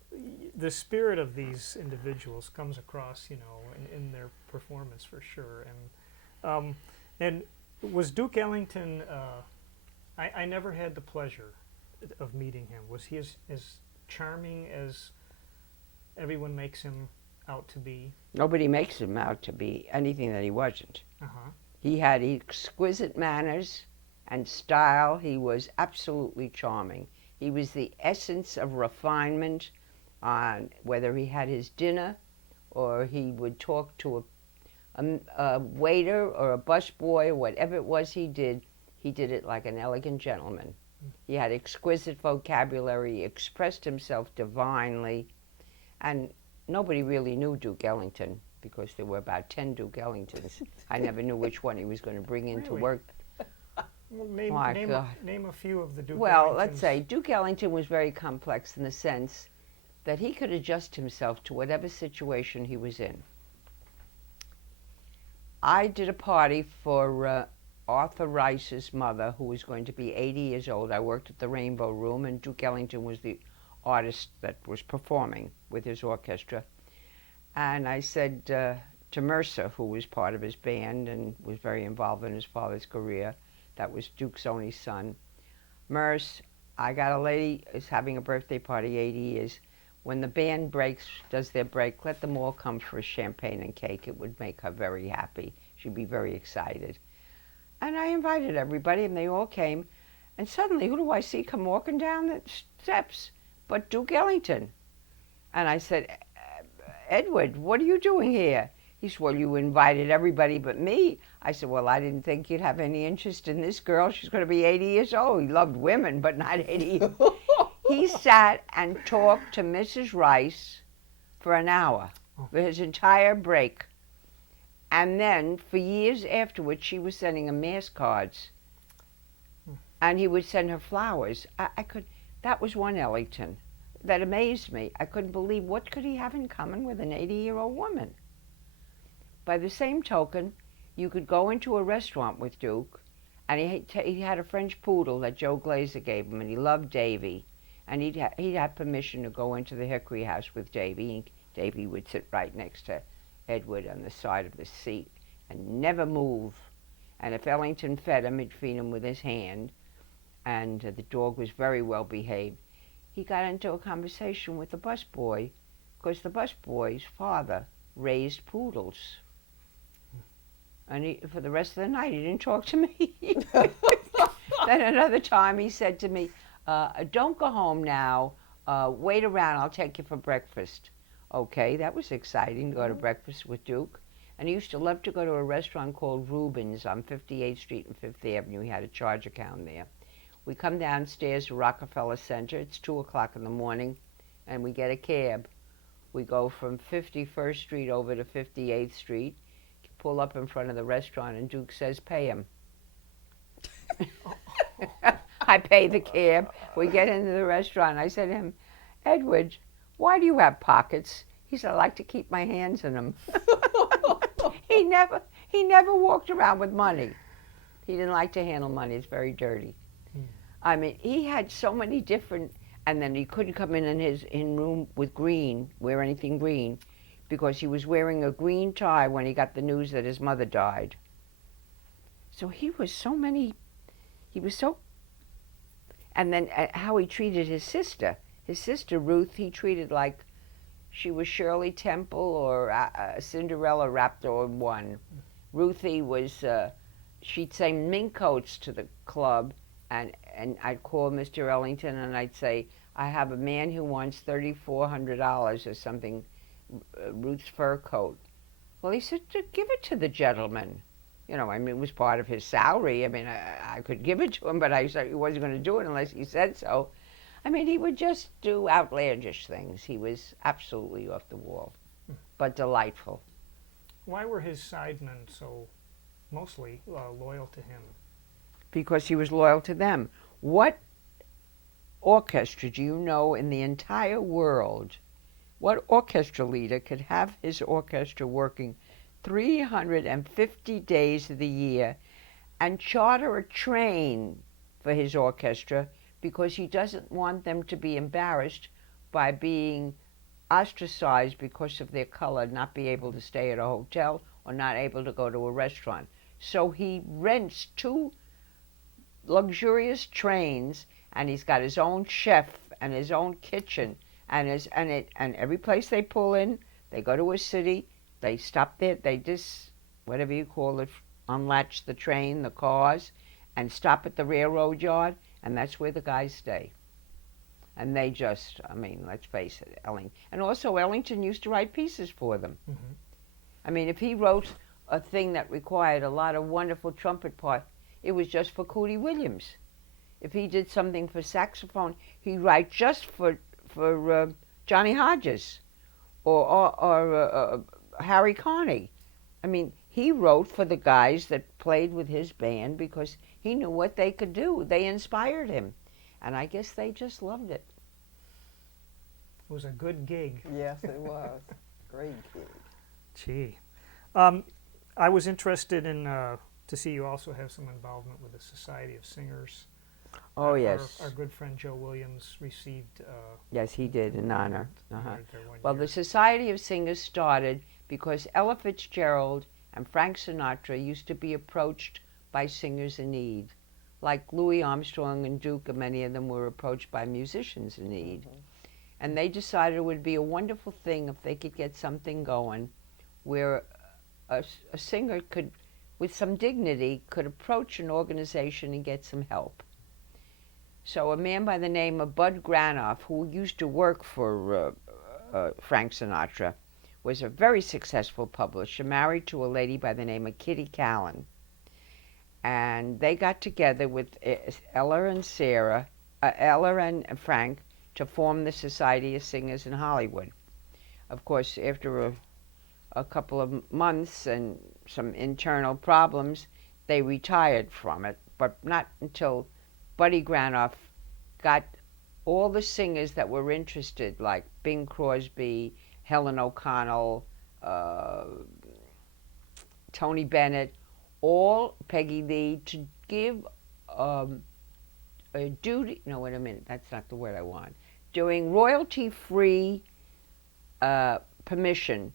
the spirit of these individuals comes across, you know, in their performance for sure. And was Duke Ellington? I never had the pleasure of meeting him. Was he as charming as everyone makes him out to be? Nobody makes him out to be anything that he wasn't. Uh-huh. He had exquisite manners and style. He was absolutely charming. He was the essence of refinement on whether he had his dinner or he would talk to a waiter or a busboy or whatever it was he did it like an elegant gentleman. He had exquisite vocabulary, he expressed himself divinely, and nobody really knew Duke Ellington because there were about 10 Duke Ellingtons. I never knew which one he was going to bring in to work. Well, name a few of the Duke Ellingtons. Well, let's say Duke Ellington was very complex in the sense that he could adjust himself to whatever situation he was in. I did a party for Arthur Rice's mother, who was going to be 80 years old. I worked at the Rainbow Room, and Duke Ellington was the artist that was performing with his orchestra. And I said to Mercer, who was part of his band and was very involved in his father's career, that was Duke's only son, Merce, I got a lady is having a birthday party, 80 years. When the band does their break, let them all come for a champagne and cake. It would make her very happy. She'd be very excited. And I invited everybody, and they all came. And suddenly, who do I see come walking down the steps but Duke Ellington? And I said, Edward, what are you doing here? He said, well, you invited everybody but me. I said, well, I didn't think you'd have any interest in this girl. She's going to be 80 years old. He loved women, but not 80. He sat and talked to Mrs. Rice for an hour, for his entire break. And then, for years afterwards, she was sending him mass cards. And he would send her flowers. That was one Ellington that amazed me. I couldn't believe, what could he have in common with an 80-year-old woman? By the same token, you could go into a restaurant with Duke, and he had a French poodle that Joe Glazer gave him, and he loved Davy. And he'd have permission to go into the Hickory House with Davy, and Davy would sit right next to Edward on the side of the seat and never move. And if Ellington fed him, he'd feed him with his hand, and the dog was very well behaved. He got into a conversation with the busboy, because the busboy's father raised poodles. And for the rest of the night, he didn't talk to me. Then another time he said to me, don't go home now. Wait around. I'll take you for breakfast. Okay, that was exciting to go to breakfast with Duke. And he used to love to go to a restaurant called Rubens on 58th Street and 5th Avenue. He had a charge account there. We come downstairs to Rockefeller Center. It's 2 o'clock in the morning, and we get a cab. We go from 51st Street over to 58th Street, pull up in front of the restaurant, and Duke says, pay him. I pay the cab. We get into the restaurant. I said to him, Edward, why do you have pockets? He said, I like to keep my hands in them. He never walked around with money. He didn't like to handle money. It's very dirty. I mean, he had so many different, and then he couldn't come in his room with green, wear anything green, because he was wearing a green tie when he got the news that his mother died. So he was so, and then how he treated his sister. His sister, Ruth, he treated like she was Shirley Temple or Cinderella wrapped in one. Ruthie was, she'd say mink coats to the club, and I'd call Mr. Ellington and I'd say, I have a man who wants $3,400 or something, Ruth's fur coat. Well, he said, give it to the gentleman. You know, I mean, it was part of his salary. I mean, I could give it to him, but I said he wasn't going to do it unless he said so. I mean, he would just do outlandish things. He was absolutely off the wall, but delightful. Why were his sidemen so mostly loyal to him? Because he was loyal to them. What orchestra do you know in the entire world? What orchestra leader could have his orchestra working 350 days of the year and charter a train for his orchestra because he doesn't want them to be embarrassed by being ostracized because of their color, not be able to stay at a hotel or not able to go to a restaurant. So he rents 2 luxurious trains, and he's got his own chef and his own kitchen, and every place they pull in, they go to a city, they stop there, they just, whatever you call it, unlatch the train, the cars, and stop at the railroad yard, and that's where the guys stay. And they just, I mean, let's face it, and also Ellington used to write pieces for them. Mm-hmm. I mean, if he wrote a thing that required a lot of wonderful trumpet parts, it was just for Cootie Williams. If he did something for saxophone, he'd write just for Johnny Hodges or Harry Carney. I mean, he wrote for the guys that played with his band because he knew what they could do. They inspired him. And I guess they just loved it. It was a good gig. Yes, it was. Great gig. Gee. I was interested in to see you also have some involvement with the Society of Singers. Oh, yes. Our good friend Joe Williams received... yes, he did, in honor. Uh-huh. Well, year. the Society of Singers started because Ella Fitzgerald and Frank Sinatra used to be approached by singers in need like Louis Armstrong and Duke, and many of them were approached by musicians in need. And they decided it would be a wonderful thing if they could get something going where a singer could, with some dignity, could approach an organization and get some help. So a man by the name of Bud Granoff, who used to work for Frank Sinatra, was a very successful publisher, married to a lady by the name of Kitty Callan. And they got together with Ella and Frank to form the Society of Singers in Hollywood. Of course, after a couple of months and some internal problems, they retired from it, but not until Buddy Granoff got all the singers that were interested, like Bing Crosby, Helen O'Connell, Tony Bennett, all Peggy Lee, to give a duty, no, wait a minute, that's not the word I want, doing royalty-free permission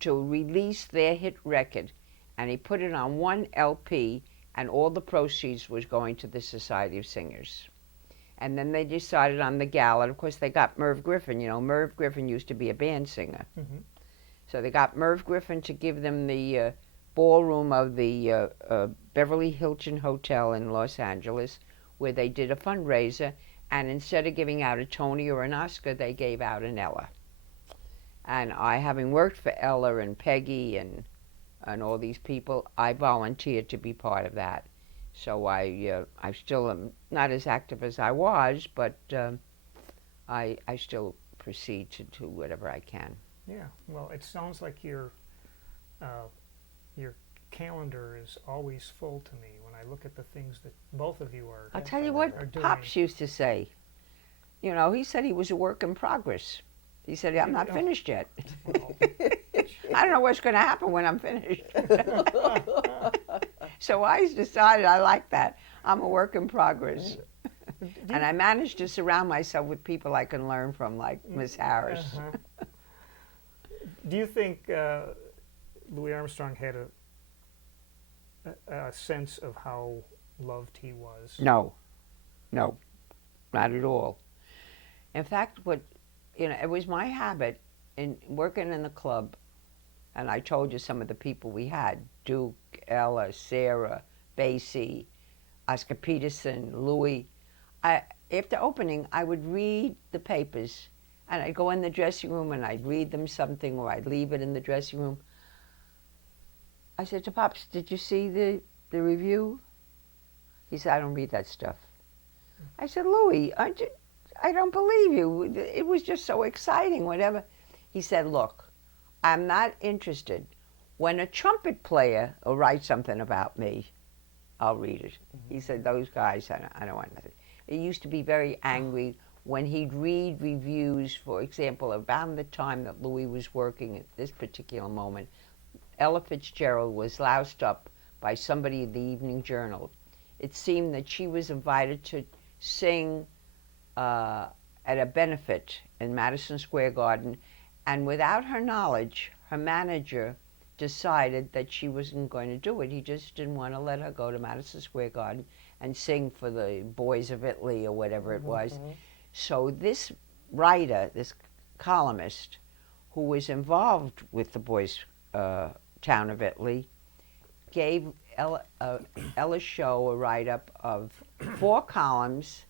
to release their hit record. And he put it on one LP, and all the proceeds was going to the Society of Singers. And then they decided on the gala, and of course they got Merv Griffin. You know, Merv Griffin used to be a band singer. Mm-hmm. So they got Merv Griffin to give them the ballroom of the Beverly Hilton Hotel in Los Angeles, where they did a fundraiser, and instead of giving out a Tony or an Oscar, they gave out an Ella. And I, having worked for Ella and Peggy and all these people, I volunteered to be part of that. So I still am not as active as I was, but I still proceed to do whatever I can. Yeah, well, it sounds like your calendar is always full to me when I look at the things that both of you are. I'll tell you what Pops used to say. You know, he said he was a work in progress. He said, I'm not finished yet. Well, I don't know what's going to happen when I'm finished. So I decided I like that. I'm a work in progress. And I managed to surround myself with people I can learn from, like Miss Harris. Uh-huh. Do you think Louis Armstrong had a sense of how loved he was? No, not at all. In fact, it was my habit in working in the club, and I told you some of the people we had: Duke, Ella, Sarah, Basie, Oscar Peterson, Louis. After opening, I would read the papers, and I'd go in the dressing room and I'd read them something, or I'd leave it in the dressing room. I said to Pops, "Did you see the review?" He said, "I don't read that stuff." I said, "Louis, I don't believe you. It was just so exciting, whatever." He said, "Look, I'm not interested. When a trumpet player will write something about me, I'll read it." Mm-hmm. He said, "Those guys, I don't want nothing." He used to be very angry when he'd read reviews, for example, around the time that Louis was working at this particular moment. Ella Fitzgerald was loused up by somebody in the Evening Journal. It seemed that she was invited to sing at a benefit in Madison Square Garden, and without her knowledge, her manager decided that she wasn't going to do it. He just didn't want to let her go to Madison Square Garden and sing for the Boys of Italy or whatever it was. Mm-hmm. So this writer, this columnist, who was involved with the Boys Town of Italy, gave Ella's show a write-up of 4 columns,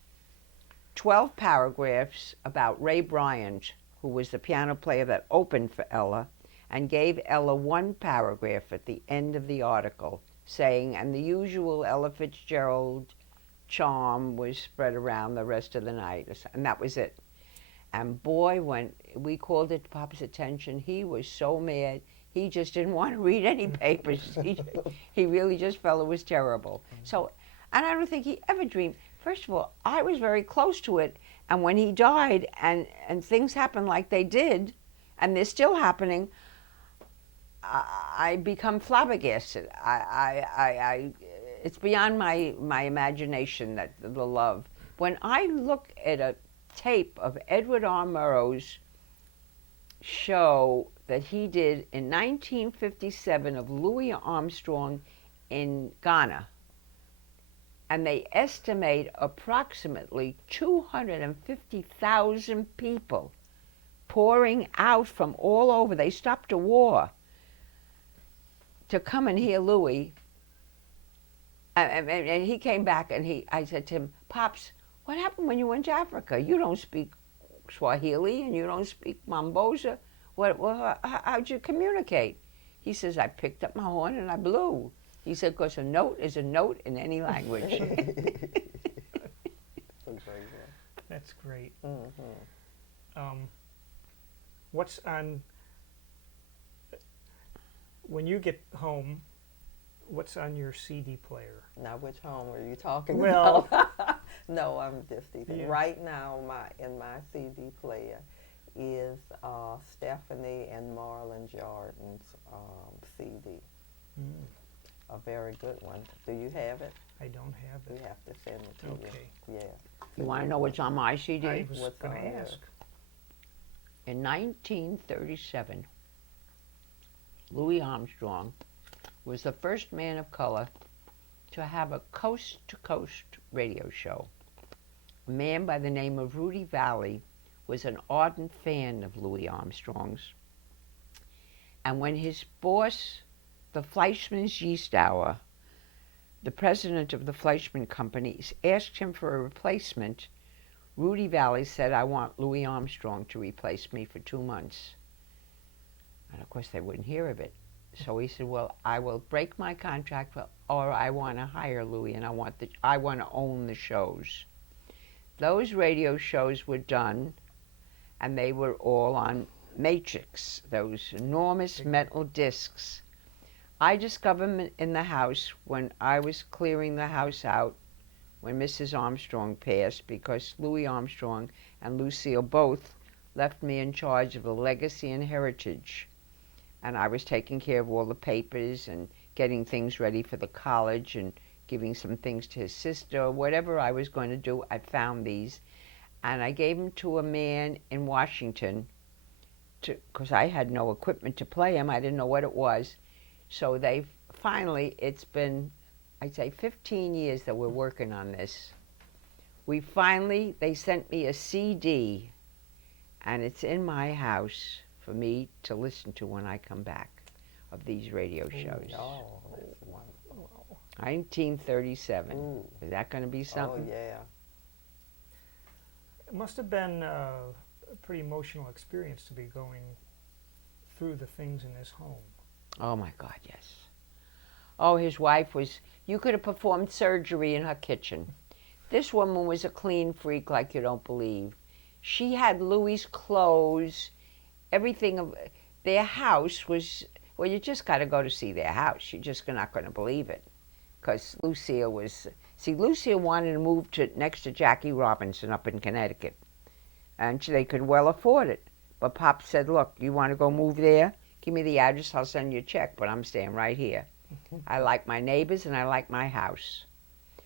12 paragraphs about Ray Bryant, who was the piano player that opened for Ella, and gave Ella 1 paragraph at the end of the article saying, and the usual Ella Fitzgerald charm was spread around the rest of the night, and that was it. And boy, when we called it to Papa's attention, he was so mad. He just didn't want to read any papers. He really just felt it was terrible. So, and I don't think he ever dreamed. First of all, I was very close to it, and when he died and things happened like they did, and they're still happening, I become flabbergasted. It's beyond my imagination, that the love. When I look at a tape of Edward R. Murrow's show that he did in 1957 of Louis Armstrong in Ghana, and they estimate approximately 250,000 people pouring out from all over. They stopped a war to come and hear Louis. And he came back, and I said to him, Pops, what happened when you went to Africa? You don't speak Swahili, and you don't speak Mambosa. How'd you communicate? He says, I picked up my horn and I blew. He said, because a note is a note in any language. That's great. Mm-hmm. What's on, when you get home, what's on your CD player? Now, which home are you talking Well, about? No, I'm just teasing. Yeah. Right now, in my CD player is Stephanie and Marlon Jordan's CD. Mm, A very good one. Do you have it? I don't have We it. have to send it to Okay. you. Yeah. You want to know what's on my CD? I was What's going on to there? ask. In 1937, Louis Armstrong was the first man of color to have a coast-to-coast radio show. A man by the name of Rudy Valley was an ardent fan of Louis Armstrong's. And when his boss, the Fleischmann's Yeast Hour, the president of the Fleischmann Companies, asked him for a replacement, Rudy Valley said, I want Louis Armstrong to replace me for 2 months. And of course they wouldn't hear of it. So he said, well, I will break my contract, or I want to hire Louis, and I want to own the shows. Those radio shows were done, and they were all on matrix, those enormous metal discs. I discovered them in the house when I was clearing the house out when Mrs. Armstrong passed, because Louis Armstrong and Lucille both left me in charge of the legacy and heritage. And I was taking care of all the papers and getting things ready for the college and giving some things to his sister. Whatever I was going to do, I found these. And I gave them to a man in Washington because I had no equipment to play them. I didn't know what it was. So it's been, I'd say 15 years that we're working on this. They sent me a CD, and it's in my house for me to listen to when I come back, of these radio shows. Oh, that's wonderful. 1937. Ooh. Is that going to be something? Oh, yeah. It must have been a pretty emotional experience to be going through the things in this home. Oh, my God, yes. Oh, his wife you could have performed surgery in her kitchen. This woman was a clean freak like you don't believe. She had Louis' clothes, everything of their house was, well, you just got to go to see their house. You're just not going to believe it. Because Lucille wanted to move next to Jackie Robinson up in Connecticut. And they could well afford it. But Pop said, look, you want to go move there? Give me the address, I'll send you a check, but I'm staying right here. I like my neighbors and I like my house.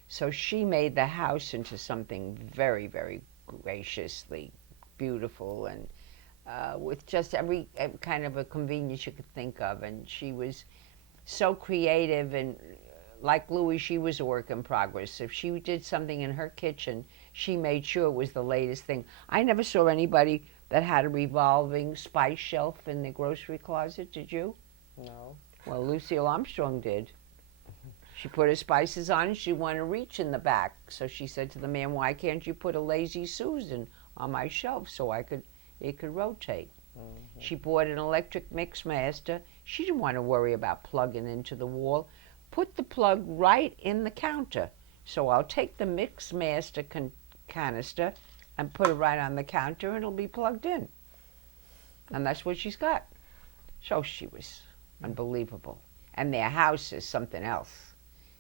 So she made the house into something very, very graciously beautiful, and with just every kind of a convenience you could think of. And she was so creative, and like Louis, she was a work in progress. If she did something in her kitchen, she made sure it was the latest thing. I never saw anybody that had a revolving spice shelf in the grocery closet, did you? No. Well, Lucille Armstrong did. She put her spices on and she wanted to reach in the back. So she said to the man, why can't you put a Lazy Susan on my shelf so it could rotate? Mm-hmm. She bought an electric mix master. She didn't want to worry about plugging into the wall. Put the plug right in the counter. So I'll take the mix master canister and put it right on the counter and it'll be plugged in. And that's what she's got. So she was unbelievable. And their house is something else.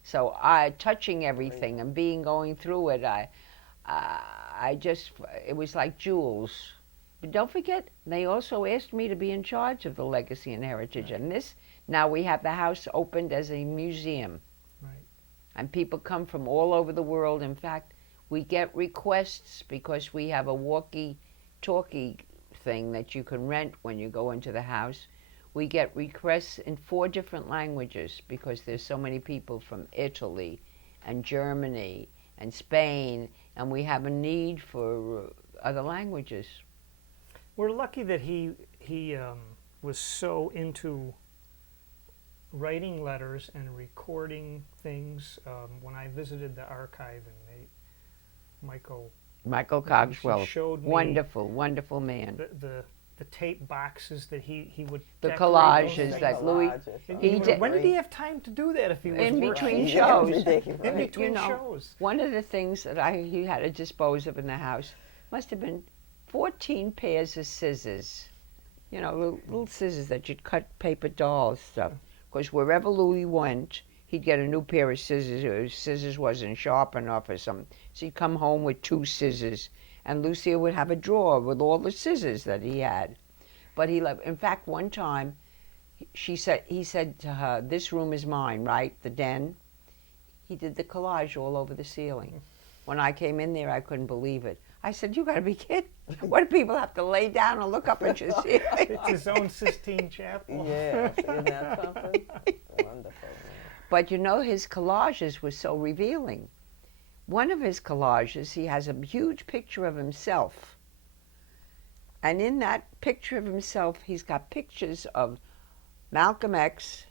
So touching everything and going through it, it was like jewels. But don't forget, they also asked me to be in charge of the legacy and heritage. And now we have the house opened as a museum. Right. And people come from all over the world. In fact, we get requests because we have a walkie-talkie thing that you can rent when you go into the house. We get requests in 4 different languages because there's so many people from Italy, and Germany and Spain, and we have a need for other languages. We're lucky that he was so into writing letters and recording things. When I visited the archive, and Michael Cogswell, showed me wonderful, wonderful man. the tape boxes that he would The decorate collages those that things. Louis, And he you did- when did he have time to do that if he was in working? between Right. shows. In between You know, shows. one of the things that he had to dispose of in the house must have been 14 pairs of scissors. You know, little scissors that you'd cut paper dolls stuff. Because wherever Louis went, he'd get a new pair of scissors. His scissors wasn't sharp enough or something. So he'd come home with 2 scissors. And Lucille would have a drawer with all the scissors that he had. But he loved, in fact, one time, he said to her, "This room is mine, right? The den." He did the collage all over the ceiling. When I came in there, I couldn't believe it. I said, "You got to be kidding! What do people have to lay down and look up at your ceiling?" It's his own Sistine Chapel. Yes, isn't that something? Wonderful. But you know, his collages were so revealing. One of his collages, he has a huge picture of himself. And in that picture of himself, he's got pictures of Malcolm X,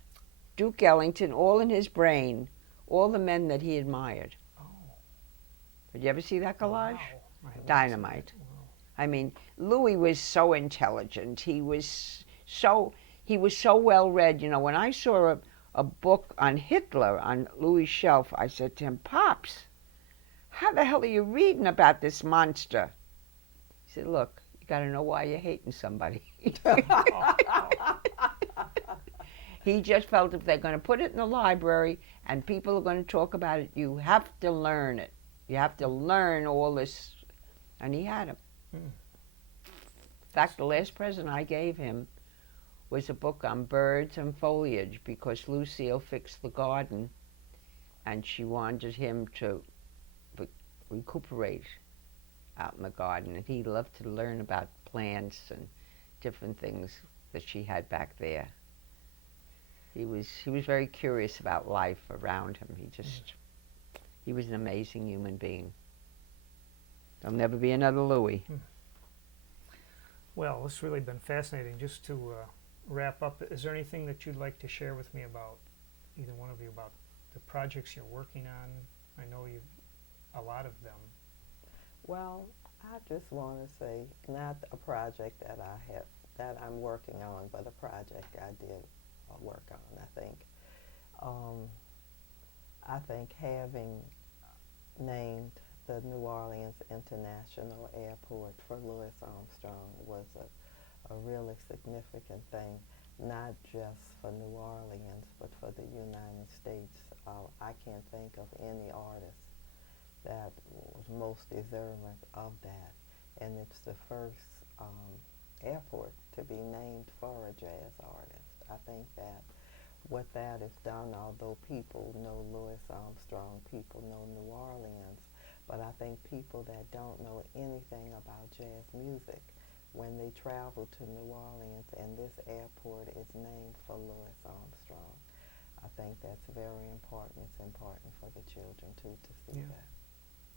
Duke Ellington, all in his brain, all the men that he admired. Oh. Did you ever see that collage? Wow. I haven't Dynamite. seen it. Wow. I mean, Louis was so intelligent. He was so well read. You know, when I saw a book on Hitler on Louis' shelf, I said to him, "Pops, how the hell are you reading about this monster?" He said, "Look, you got to know why you're hating somebody." He just felt if they're going to put it in the library and people are going to talk about it, you have to learn it. You have to learn all this. And he had him. In fact, the last present I gave him was a book on birds and foliage because Lucille fixed the garden and she wanted him to recuperate out in the garden. And he loved to learn about plants and different things that she had back there. He was very curious about life around him. He was an amazing human being. There'll never be another Louis. Well, it's really been fascinating. Just to wrap up, is there anything that you'd like to share with me about, either one of you, about the projects you're working on? I know you've a lot of them. Well, I just want to say, not a project that I'm working on, but a project I did work on. I think having named the New Orleans International Airport for Louis Armstrong was a really significant thing, not just for New Orleans, but for the United States. I can't think of any artist that was most deserving of that. And it's the first airport to be named for a jazz artist. I think that what that has done, although people know Louis Armstrong, people know New Orleans, but I think people that don't know anything about jazz music, when they travel to New Orleans and this airport is named for Louis Armstrong, I think that's very important. It's important for the children too to see that.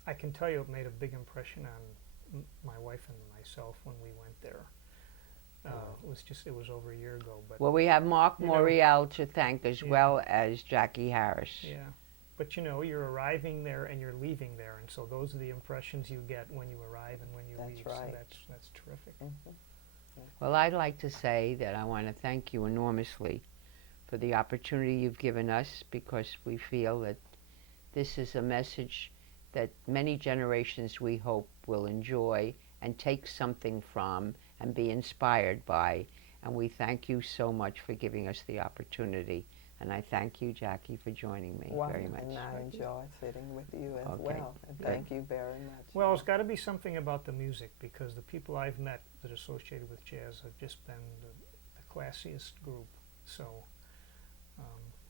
I can tell you it made a big impression on my wife and myself when we went there. It was over a year ago, but Well, we have Mark You know, Morial to thank as yeah. well as Jackie Harris. yeah. But you know, you're arriving there and you're leaving there, and so those are the impressions you get when you arrive and when you That's leave. right. So that's terrific. Well, I'd like to say that I want to thank you enormously for the opportunity you've given us, because we feel that this is a message that many generations, we hope, will enjoy and take something from and be inspired by. And we thank you so much for giving us the opportunity. And I thank you, Jackie, for joining me very much. And I enjoy sitting with you as Okay. well. And thank you very much. Well, it's got to be something about the music, because the people I've met that are associated with jazz have just been the classiest group. So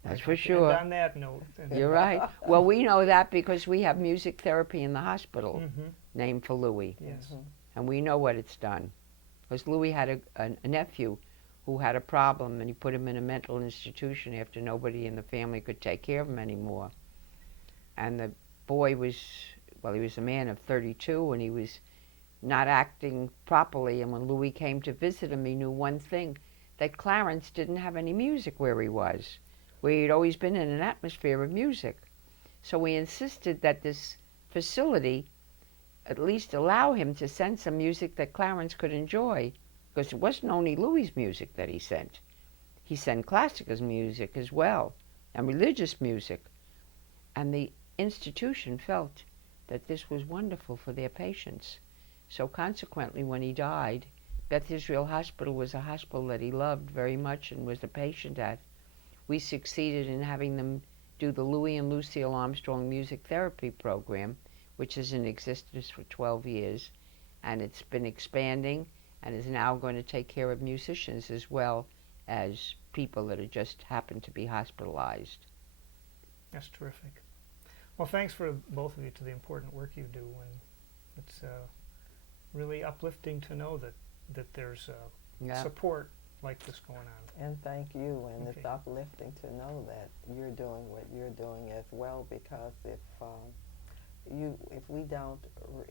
That's I'd for like to sure. end on that note. You're right. Well, we know that because we have music therapy in the hospital Mm-hmm. named for Louis. Yes. And we know what it's done. Because Louis had a nephew who had a problem, and he put him in a mental institution after nobody in the family could take care of him anymore. and the boy was, well, he was a man of 32, and he was not acting properly. And when Louis came to visit him, he knew one thing, that Clarence didn't have any music where he was, where he'd always been in an atmosphere of music. So we insisted that this facility at least allow him to send some music that Clarence could enjoy, because it wasn't only Louis' music that he sent. He sent classical music as well, and religious music. And the institution felt that this was wonderful for their patients. So consequently, when he died, Beth Israel Hospital was a hospital that he loved very much and was a patient at. We succeeded in having them do the Louis and Lucille Armstrong Music Therapy Program, which is in existence for 12 years, and it's been expanding and is now going to take care of musicians as well as people that are just happen to be hospitalized. That's terrific. Well, thanks for both of you to the important work you do, and it's really uplifting to know that there's support like this going on. And thank you, and Okay. it's uplifting to know that you're doing what you're doing as well, because if we don't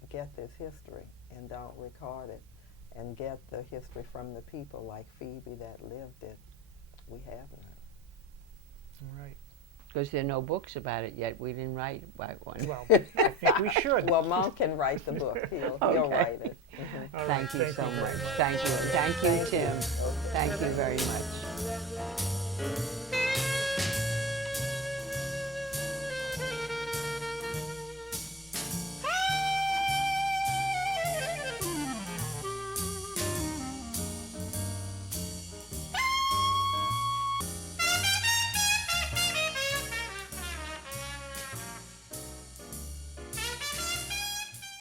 get this history and don't record it and get the history from the people like Phoebe that lived it, we have none. All right. Because there are no books about it yet. We didn't write one. Well, I think we should. Well, Monk can write the book. He'll Okay. write it. Mhm. All right, Thank you so very much. Thank you. Thank you, Tim. Okay. Thank you very much.